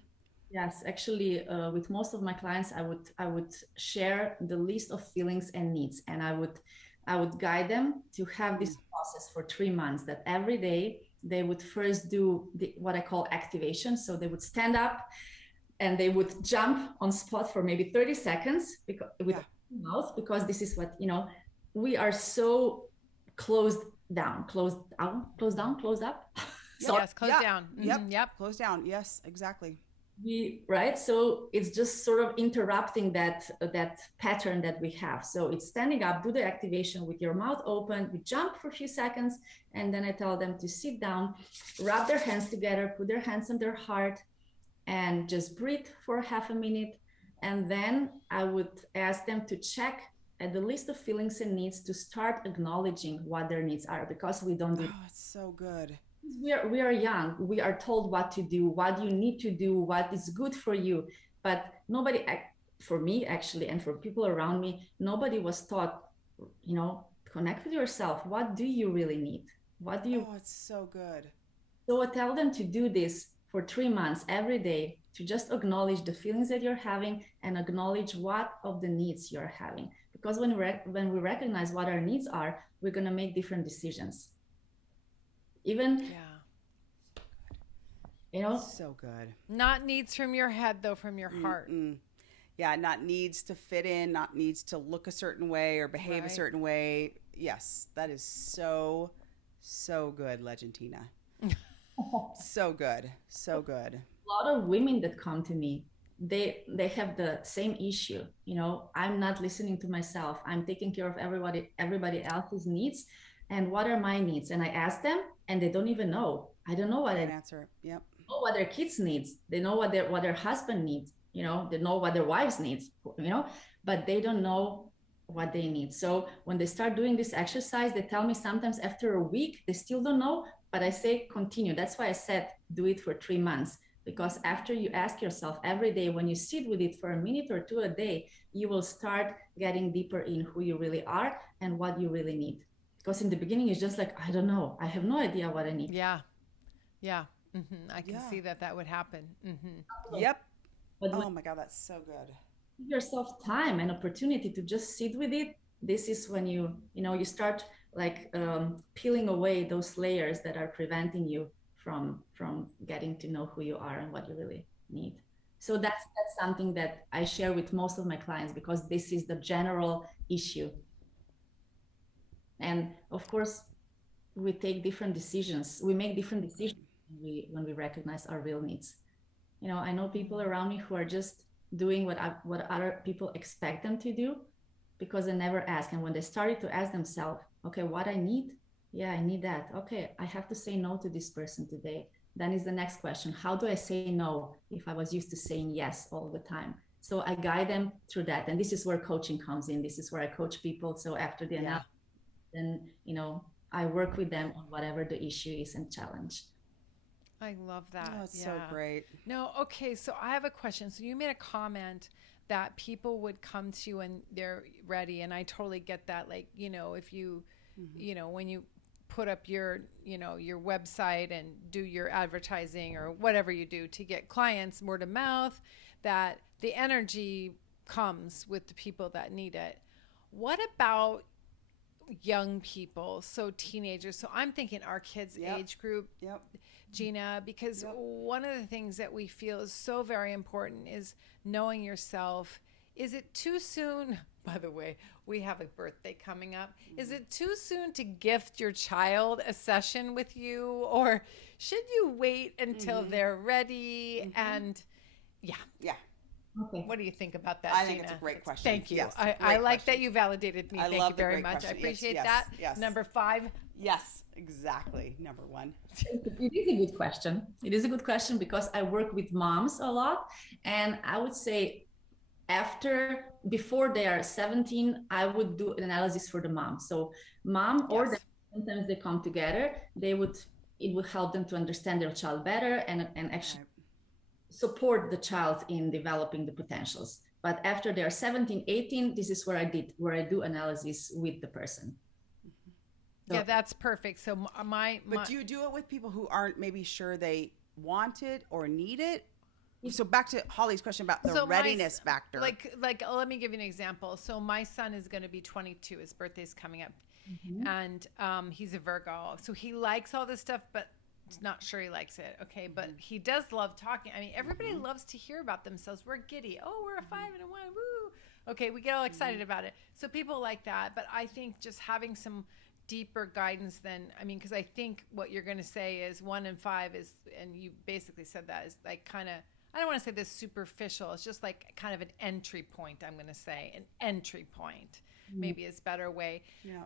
Yes, actually, with most of my clients, I would share the list of feelings and needs, and I would guide them to have this process for 3 months. That every day they would first do what I call activation. So they would stand up and they would jump on spot for maybe 30 seconds with mouth, because this is what, we are so closed down, closed up. So yes, closed down. Yep. Yep. Closed down. Yes, exactly. Right. So it's just sort of interrupting that pattern that we have. So it's standing up, do the activation with your mouth open, we jump for a few seconds, and then I tell them to sit down, rub their hands together, put their hands on their heart, and just breathe for half a minute. And then I would ask them to check at the list of feelings and needs, to start acknowledging what their needs are, because we don't do. Oh, it's so good. We are young. We are told what to do, what you need to do, what is good for you. But nobody, for me actually, and for people around me, nobody was taught, connect with yourself. What do you really need? What do you? Oh, it's so good. So I tell them to do this for 3 months every day, to just acknowledge the feelings that you're having and acknowledge what of the needs you're having. Because when we recognize what our needs are, we're going to make different decisions. Even, so good. Not needs from your head, though, from your heart. Yeah, not needs to fit in, not needs to look a certain way or behave a certain way. Yes, that is so good, Legentina. So good. So good. A lot of women that come to me, they have the same issue. I'm not listening to myself. I'm taking care of everybody else's needs. And what are my needs? And I ask them, and they don't even know. I don't know what I answer. Yep. Know what their kids needs. They know what their husband needs. They know what their wives needs. But they don't know what they need. So when they start doing this exercise, they tell me sometimes after a week they still don't know. But I say continue. That's why I said do it for 3 months. Because after you ask yourself every day, when you sit with it for a minute or two a day, you will start getting deeper in who you really are and what you really need. Because in the beginning, it's just like, I don't know. I have no idea what I need. Yeah. Mm-hmm. I can see that would happen. Mm-hmm. Yep. But oh my God, that's so good. Give yourself time and opportunity to just sit with it. This is when you start like peeling away those layers that are preventing you from getting to know who you are and what you really need. So that's something that I share with most of my clients, because this is the general issue. And of course, we take different decisions. We make different decisions when we recognize our real needs. I know people around me who are just doing what other people expect them to do, because they never ask. And when they started to ask themselves, okay, what I need? Yeah, I need that. Okay, I have to say no to this person today. Then is the next question. How do I say no if I was used to saying yes all the time? So I guide them through that. And this is where coaching comes in. This is where I coach people. So after the analysis, then, I work with them on whatever the issue is and challenge. I love that. Oh, it's so great. No, okay. So I have a question. So you made a comment that people would come to you when they're ready. And I totally get that. Like, if you, when you put up your website and do your advertising or whatever you do to get clients, word of mouth, that the energy comes with the people that need it. What about young people, so teenagers? So I'm thinking our kids' age group, Gina, because one of the things that we feel is so very important is knowing yourself. Is it too soon? by the way, we have a birthday coming up. Is it too soon to gift your child a session with you, or should you wait until they're ready? And yeah. Okay. What do you think about that, I think Gina? it's a great question. Thank you. Yes, I like question. that you validated me. I Thank love you the very great much. question. I appreciate Yes, that. yes. Number 5. Yes, exactly. Number 1. It is a good question. It is a good question because I work with moms a lot. And I would say before they are 17, I would do an analysis for the mom. So mom or dad, sometimes they come together. It would help them to understand their child better and actually support the child in developing the potentials. But after they are 17, 18, this is where I do analysis with the person. Yeah, that's perfect. So But do you do it with people who aren't maybe sure they want it or need it? So back to Holly's question about the readiness factor. Like, let me give you an example. So my son is going to be 22. His birthday's coming up, and he's a Virgo. So he likes all this stuff, but he's not sure he likes it. Okay, but he does love talking. I mean, everybody loves to hear about themselves. We're giddy. Oh, we're a 5 and a 1. Woo! Okay, we get all excited about it. So people like that. But I think just having some deeper guidance because I think what you're going to say is 1 and 5 is, and you basically said that, is like kind of, I don't want to say this superficial. It's just like kind of an entry point. I'm going to say an entry point, maybe is a better way. Yeah.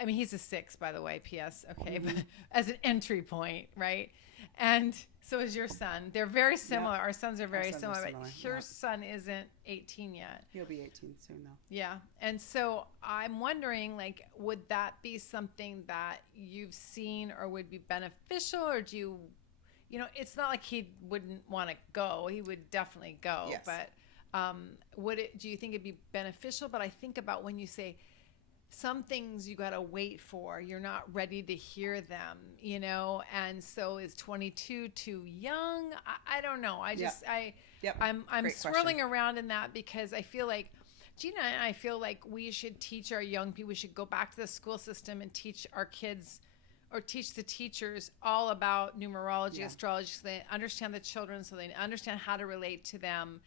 I mean, he's a 6, by the way, P.S. Okay, but as an entry point, right? And so is your son. They're very similar. Our sons are very similar, but your son isn't 18 yet. He'll be 18 soon, though. Yeah. And so I'm wondering, like, would that be something that you've seen or would be beneficial, or do you, it's not like he wouldn't want to go. He would definitely go. Yes. But do you think it'd be beneficial? But I think about when you say some things you got to wait for, you're not ready to hear them, and so is 22 too young? I don't know. I'm Great swirling question. around in that because I feel like Gina and I feel like we should teach our young people, we should go back to the school system and teach our kids or teach the teachers all about numerology, astrology, so they understand the children, so they understand how to relate to them,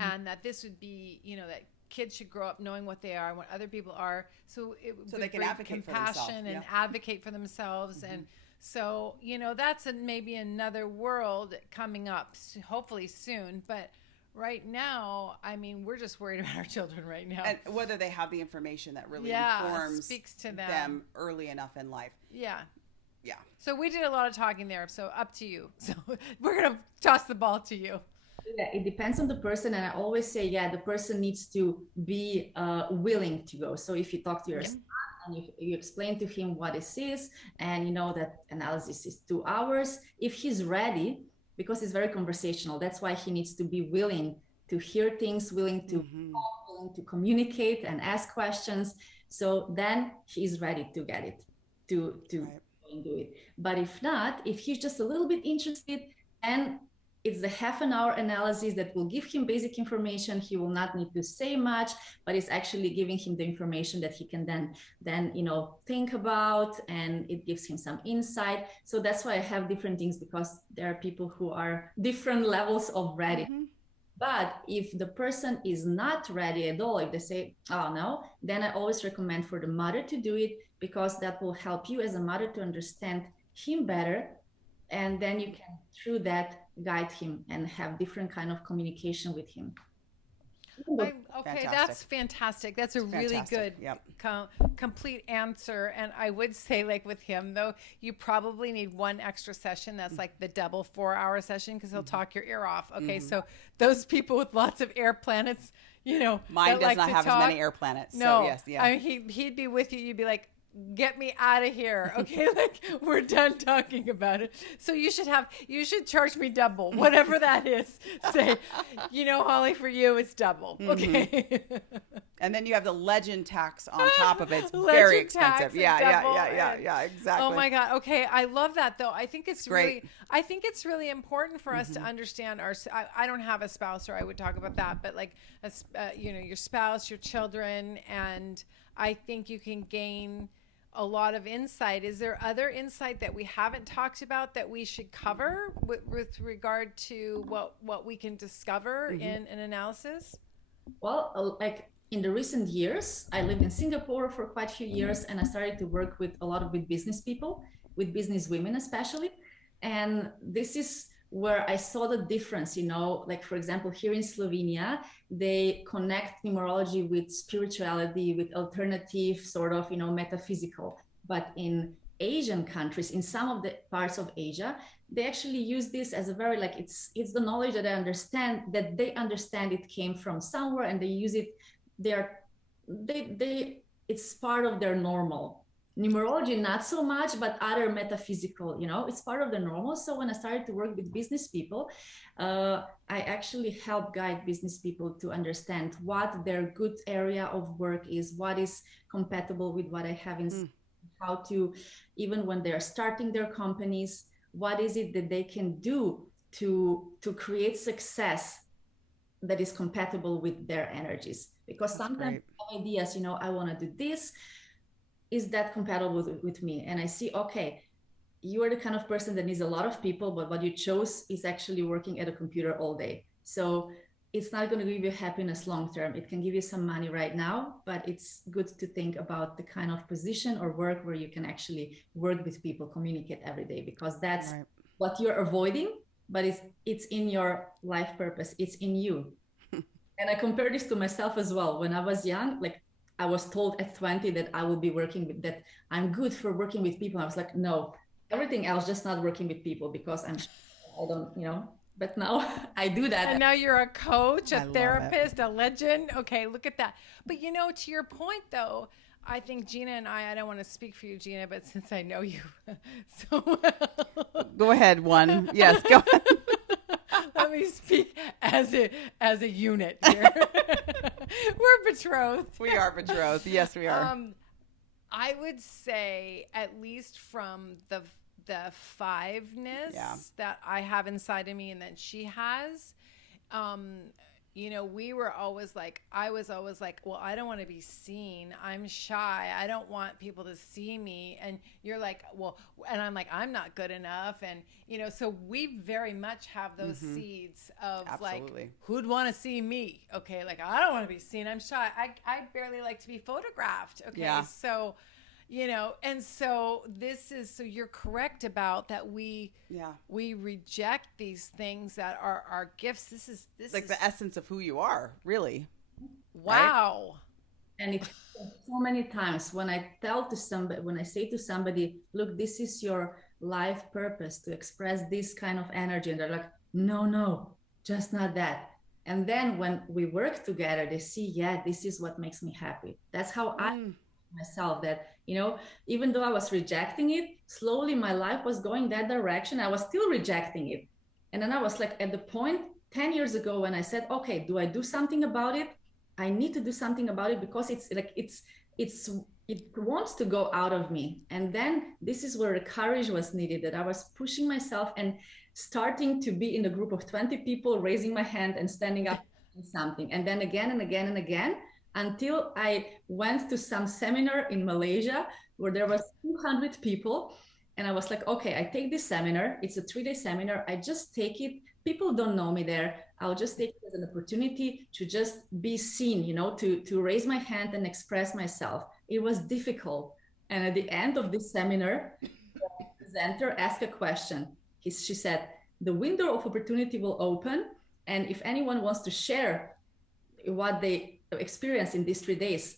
and that this would be, that kids should grow up knowing what they are and what other people are, so they can advocate for themselves. compassion and advocate for themselves. And so that's maybe another world coming up, hopefully soon. But right now, I mean, we're just worried about our children right now, and whether they have the information that really informs speaks to them early enough in life. Yeah. So we did a lot of talking there, so up to you. So we're gonna toss the ball to you. Yeah, it depends on the person, and I always say, the person needs to be willing to go. So if you talk to your son and you explain to him what this is, and that analysis is 2 hours, if he's ready, because it's very conversational, that's why he needs to be willing to hear things, willing to talk, willing to communicate and ask questions. So then he's ready to get it, to do it. But if not, if he's just a little bit interested, and it's the half an hour analysis that will give him basic information. He will not need to say much, but it's actually giving him the information that he can then think about, and it gives him some insight. So that's why I have different things, because there are people who are different levels of ready. But if the person is not ready at all, if they say, oh no, then I always recommend for the mother to do it, because that will help you as a mother to understand him better. And then you can, through that, guide him and have different kind of communication with him. Okay, that's fantastic. That's a really good, complete answer. And I would say, like with him, though, you probably need one extra session. That's like the double 4-hour session, because he'll talk your ear off. Okay, so those people with lots of air planets, mine does not have as many air planets. No, so yes, I mean, he'd be with you. You'd be like, get me out of here. Okay. Like, we're done talking about it. So you should charge me double, whatever that is. Say, Holly, for you, it's double. Okay. And then you have the legend tax on top of it. It's very expensive. Yeah, exactly. Oh my God. Okay. I love that, though. I think it's really important for us to understand I don't have a spouse, or I would talk about that, but like, your spouse, your children, and I think you can gain a lot of insight. Is there other insight that we haven't talked about that we should cover with regard to what we can discover in an analysis? Well, like in the recent years, I lived in Singapore for quite a few years, and I started to work with a lot of with business people, with business women especially. And this is where I saw the difference, you know, like for example, here in Slovenia, they connect numerology with spirituality, with alternative sort of, you know, metaphysical. But in Asian countries, in some of the parts of Asia, they actually use this as a very like it's the knowledge that they understand it came from somewhere, and they use it. They it's part of their normal. Numerology not so much, but other metaphysical, you know, it's part of the normal. So when I started to work with business people, I actually help guide business people to understand what their good area of work is, what is compatible with what I have in how to, even when they're starting their companies, what is it that they can do to create success that is compatible with their energies. Because sometimes ideas, you know, I want to do this, is that compatible with me? And I see, okay, you are the kind of person that needs a lot of people, but what you chose is actually working at a computer all day. So it's not going to give you happiness long term. It can give you some money right now, but it's good to think about the kind of position or work where you can actually work with people, communicate every day, because that's what you're avoiding, but it's in your life purpose. It's in you. And I compare this to myself as well. When I was young, like I was told at 20 that I will be working with, that I'm good for working with people. I was like, no, everything else, just not working with people, because I don't, you know, but now I do that. And now you're a coach, a therapist, a legend. Okay, look at that. But you know, to your point though, I think Gina and I don't want to speak for you, Gina, but since I know you so well. Go ahead, one. Yes, go ahead. Let me speak as a unit here. We're betrothed. We are betrothed. Yes, we are. I would say, at least from the fiveness that I have inside of me and that she has, you know, we were always like, I was always like, well, I don't want to be seen. I'm shy. I don't want people to see me. And you're like, well, and I'm like, I'm not good enough. And, you know, so we very much have those seeds of like, who'd want to see me? Okay. Like, I don't want to be seen. I'm shy. I barely like to be photographed. Okay. Yeah. So, you know, and so so you're correct about that. We reject these things that are our gifts. This is like the essence of who you are, really. Wow. Right? And it's so many times when I say to somebody, look, this is your life purpose, to express this kind of energy. And they're like, no, just not that. And then when we work together, they see, this is what makes me happy. That's how I myself, that, you know, even though I was rejecting it, slowly my life was going that direction. I was still rejecting it. And then I was like, at the point 10 years ago when I said, okay, do I do something about it? I need to do something about it, because it's like it wants to go out of me. And then this is where the courage was needed, that I was pushing myself and starting to be in a group of 20 people, raising my hand and standing up and something. And then again and again and again, until I went to some seminar in Malaysia where there was 200 people. And I was like, okay, I take this seminar. It's a 3-day seminar. I just take it. People don't know me there. I'll just take it as an opportunity to just be seen, you know, to raise my hand and express myself. It was difficult. And at the end of this seminar, the presenter asked a question. She said, the window of opportunity will open. And if anyone wants to share what they experience in these 3 days,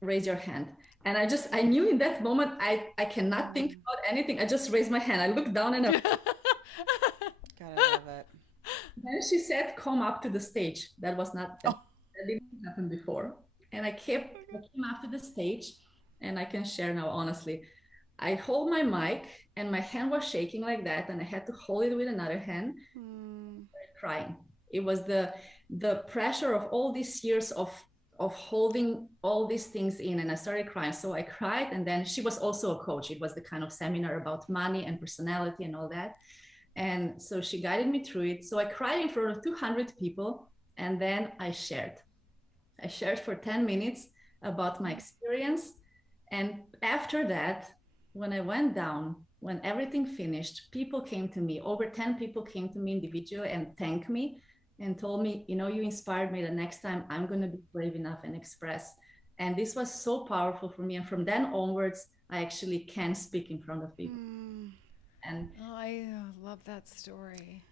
raise your hand. And I knew in that moment, I cannot think about anything. I just raised my hand. I looked down and gotta love it. Then she said, come up to the stage. That didn't happen before. And I came up to the stage, and I can share now, honestly. I hold my mic and my hand was shaking like that, and I had to hold it with another hand, crying. It was the pressure of all these years of holding all these things in, and I started crying. So I cried, and then she was also a coach. It was the kind of seminar about money and personality and all that. And so she guided me through it. So I cried in front of 200 people, and then I shared for 10 minutes about my experience. And after that, when I went down, when everything finished, people came to me. Over 10 people came to me individually and thanked me. and told me, you know, you inspired me. The next time I'm going to be brave enough and express. And this was so powerful for me. And from then onwards, I actually can speak in front of people. And Oh, I love that story.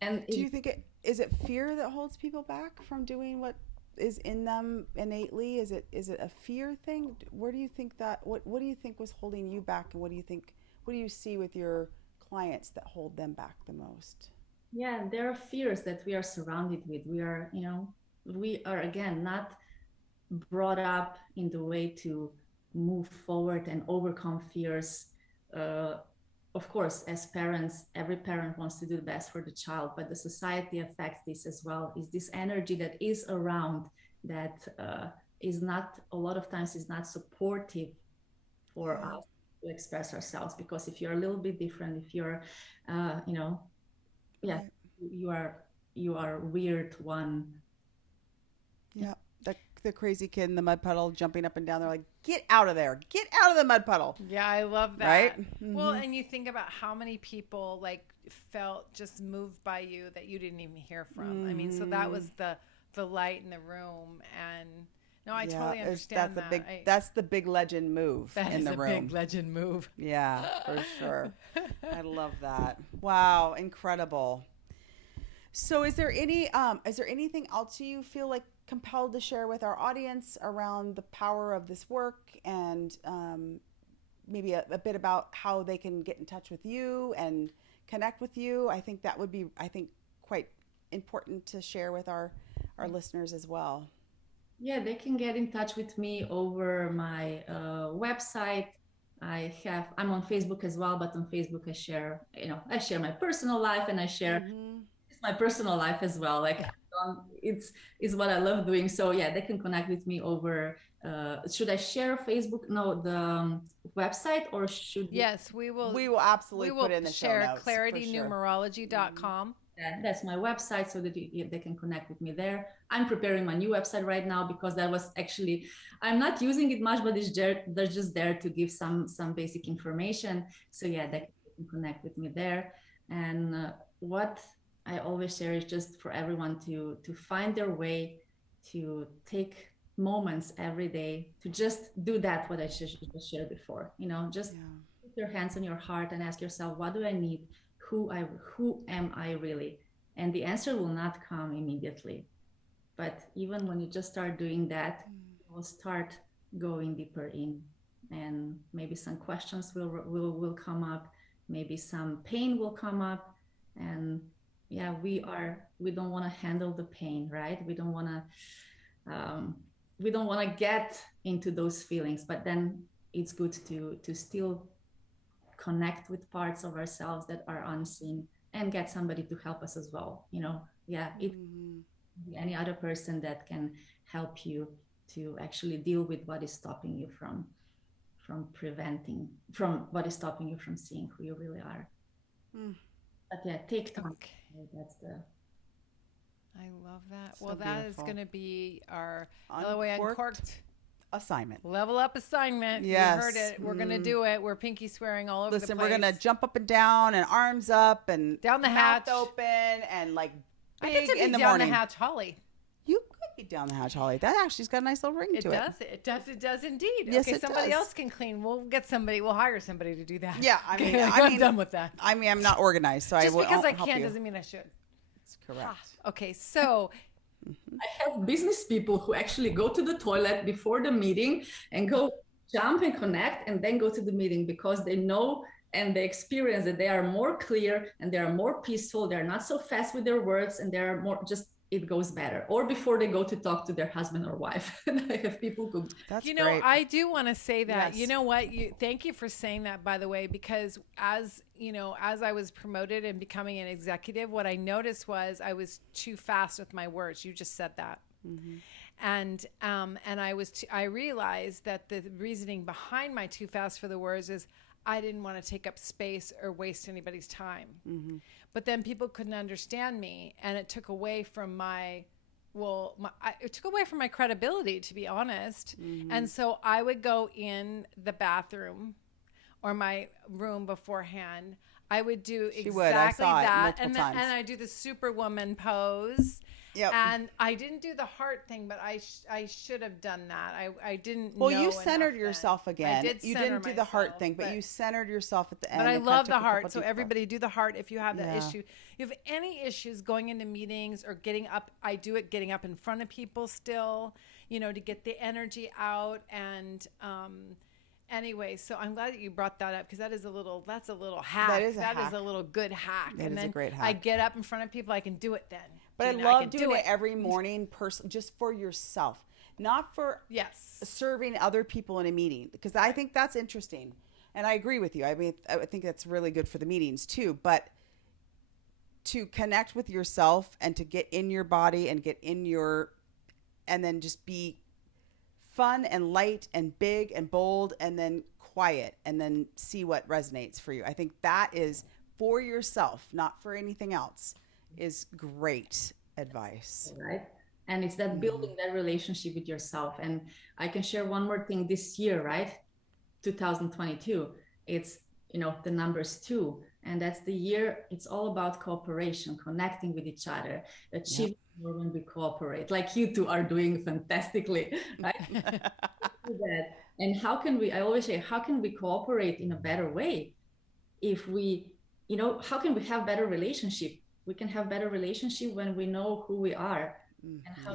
and Do you think is it fear that holds people back from doing what is in them innately? Is it a fear thing? Where do you think that what do you think was holding you back, and what do you see with your clients that hold them back the most? yeah, there are fears that we are surrounded with. We are, you know, we are again not brought up in the way to move forward and overcome fears. Uh, of course, as parents, every parent wants to do the best for the child, but the society affects this as well. Is this energy that is around that is not, a lot of times is not supportive for us to express ourselves, because if you're a little bit different, if you're, you know, yeah, Right. you are you are weird one. Yeah. The crazy kid in the mud puddle jumping up and down. They're like, get out of there. Get out of the mud puddle. Yeah, I love that. Right? Well, and you think about how many people like felt just moved by you that you didn't even hear from. I mean, so that was the light in the room. And no, I totally understand that. That's the big legend move in the room. That is a big legend move. Yeah, for sure. I love that. Wow, incredible. So is there anything else you feel like compelled to share with our audience around the power of this work, and maybe a bit about how they can get in touch with you and connect with you? I think that would be, quite important to share with our listeners as well. Yeah, they can get in touch with me over my website. I'm on Facebook as well, but on Facebook I share my personal life, and I share my personal life as well. Like it's what I love doing. So yeah, they can connect with me over. Should I share Facebook? No, the website, or should Yes, we will. We will absolutely put in the share show notes. claritynumerology.com. That's my website, so that they can connect with me there. I'm preparing my new website right now, because that was actually, I'm not using it much, but they're just there to give some basic information. So yeah, they can connect with me there. And what I always share is just for everyone to find their way, to take moments every day to just do that, what I just shared before. You know, just put your hands on your heart and ask yourself, what do I need? Who am I really? And the answer will not come immediately. But even when you just start doing that, you'll start going deeper in, and maybe some questions will come up, maybe some pain will come up. And yeah, we don't want to handle the pain, right? We don't want to get into those feelings, but then it's good to still connect with parts of ourselves that are unseen, and get somebody to help us as well. You know, yeah, it any other person that can help you to actually deal with what is stopping you from what is stopping you from seeing who you really are. But yeah, take time. Okay. That's the I love that. So well, that beautiful. is going to be our LOA Uncorked assignment. Level up assignment. Yes. You heard it. We're going to do it. We're pinky swearing all over the place. Listen, we're going to jump up and down and arms up and down the mouth hatch open and like big I get to be in the down morning. the hatch, Holly. You could be down the hatch, Holly. That actually's got a nice little ring to it. It does indeed. Yes, okay, it somebody does. else can clean. We'll hire somebody to do that. Yeah, I mean, I'm done with that. I mean, I'm not organized, so Just I will because I help can you. doesn't mean I should. That's correct. Okay, so I have business people who actually go to the toilet before the meeting and go jump and connect and then go to the meeting, because they know and they experience that they are more clear and they are more peaceful. They're not so fast with their words, and they're more just, it goes better. Or before they go to talk to their husband or wife. And I have people who, That's great. I do want to say that, Yes. you know what, thank you for saying that, by the way, because as I was promoted and becoming an executive, what I noticed was I was too fast with my words. You just said that. And I realized that the reasoning behind my too fast for the words is I didn't want to take up space or waste anybody's time. But then people couldn't understand me, and it took away from my credibility, to be honest. And so I would go in the bathroom or my room beforehand. I would do She would. I exactly saw it that. multiple And times. and I do the superwoman pose. Yep. And I didn't do the heart thing, but I should have done that. I didn't Well, know you centered enough yourself then. again. I did You center didn't do the heart myself, thing, but you centered yourself at the end. But I and kinda love took the a couple heart. So deep everybody do the heart if you have that Yeah. issue. You have any issues going into meetings or getting up. I do it getting up in front of people still, to get the energy out. And anyway, so I'm glad that you brought that up because that's a little hack. That is a That hack. is a little good hack. That and is a then great I hack. get up in front of people. I can do it then. But Gina, I love can doing do it every morning, just for yourself, not for Yes. serving other people in a meeting, because I think that's interesting. And I agree with you. I mean, I think that's really good for the meetings too. But to connect with yourself and to get in your body and and then just be fun and light and big and bold and then quiet and then see what resonates for you. I think that is for yourself, not for anything else, is great advice. Right. And it's that building that relationship with yourself. And I can share one more thing this year, right? 2022. It's, the numbers 2. And that's the year it's all about cooperation, connecting with each other, achieving more when we cooperate. Like you two are doing fantastically, right? And I always say, how can we cooperate in a better way? If we, how can we have better relationship? We can have better relationship when we know who we are and how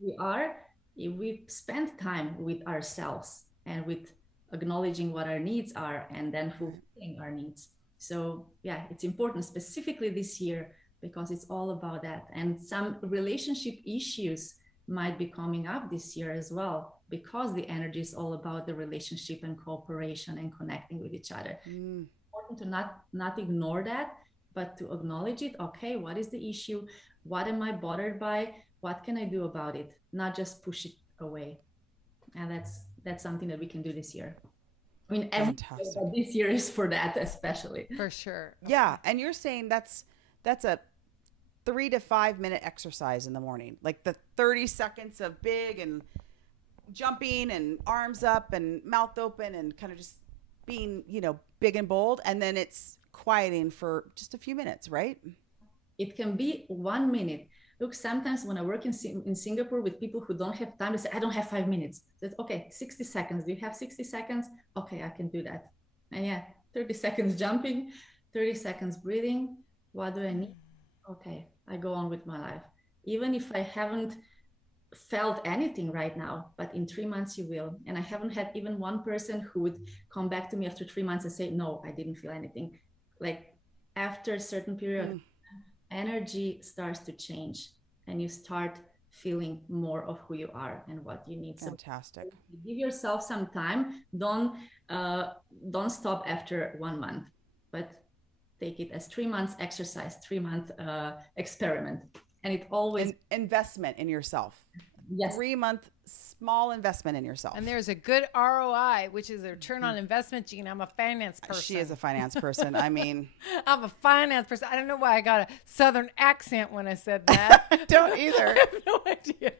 we are. If we spend time with ourselves and with acknowledging what our needs are and then fulfilling our needs. So yeah, it's important specifically this year because it's all about that. And some relationship issues might be coming up this year as well because the energy is all about the relationship and cooperation and connecting with each other. Important to not ignore that, but to acknowledge it. Okay, what is the issue? What am I bothered by? What can I do about it? Not just push it away. And that's something that we can do this year. I mean, this year is for that, especially. For sure. Yeah, and you're saying that's a 3 to 5 minute exercise in the morning, like the 30 seconds of big and jumping and arms up and mouth open and kind of just being, big and bold, and then it's quieting for just a few minutes, right? It can be 1 minute. Look, sometimes when I work in Singapore with people who don't have time, they say, I don't have 5 minutes. That's okay, 60 seconds. Do you have 60 seconds? Okay, I can do that. And 30 seconds jumping, 30 seconds breathing. What do I need? Okay, I go on with my life. Even if I haven't felt anything right now, but in 3 months you will. And I haven't had even one person who would come back to me after 3 months and say, no, I didn't feel anything. Like after a certain period, energy starts to change and you start feeling more of who you are and what you need. Fantastic. So give yourself some time. Don't stop after 1 month, but take it as 3 months exercise, 3-month experiment. And it always investment in yourself. Yes. 3-month small investment in yourself. And there's a good ROI, which is a return on investment, Gina. I'm a finance person. She is a finance person. I mean, I'm a finance person. I don't know why I got a Southern accent when I said that. I don't either. I have no idea.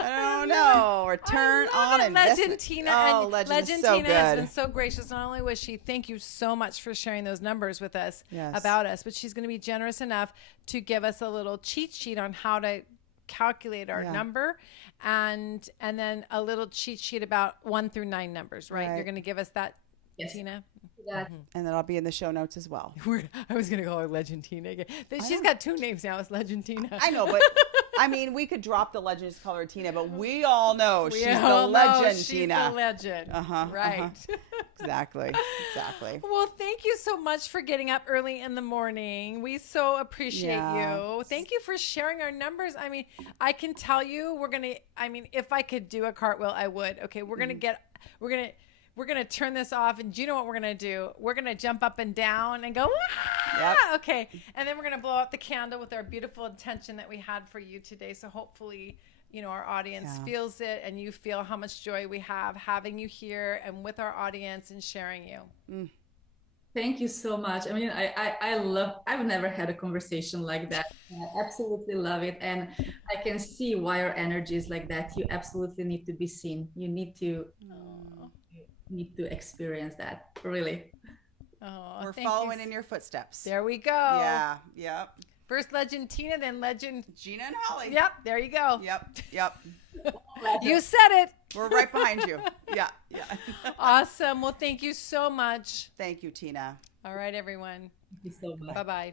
I don't know. Return on investment. Legentina. Legend is so Legentina has good. been so gracious. Not only was she, thank you so much for sharing those numbers with us Yes. about us, but she's going to be generous enough to give us a little cheat sheet on how to calculate our number and then a little cheat sheet about 1 through 9 numbers, right? You're going to give us that, Tina? And that'll be in the show notes as well. I was going to call her Legentina again. She's got 2 names now. It's Legentina. I know, but I mean, we could drop the legend, just call her Tina, but we all know she's the all know legend, she's Tina. the legend. Right. Exactly. Well, thank you so much for getting up early in the morning. We so appreciate you. Thank you for sharing our numbers. I mean, I can tell you if I could do a cartwheel, I would. Okay, we're going to turn this off, and do you know what we're going to do? We're going to jump up and down and go, okay. And then we're going to blow out the candle with our beautiful intention that we had for you today. So hopefully, our audience feels it, and you feel how much joy we have having you here and with our audience and sharing you. Thank you so much. I mean, I've never had a conversation like that. I absolutely love it. And I can see why our energy is like that. You absolutely need to be seen. You need to experience that, really. Oh, We're thank following you. in your footsteps. There we go. Yeah. Yep. First legend Tina, then legend Gina and Holly. Yep, there you go. Yep. You said it. We're right behind you. Yeah. Awesome. Well, thank you so much. Thank you, Tina. All right, everyone. Thank you so much. Bye-bye.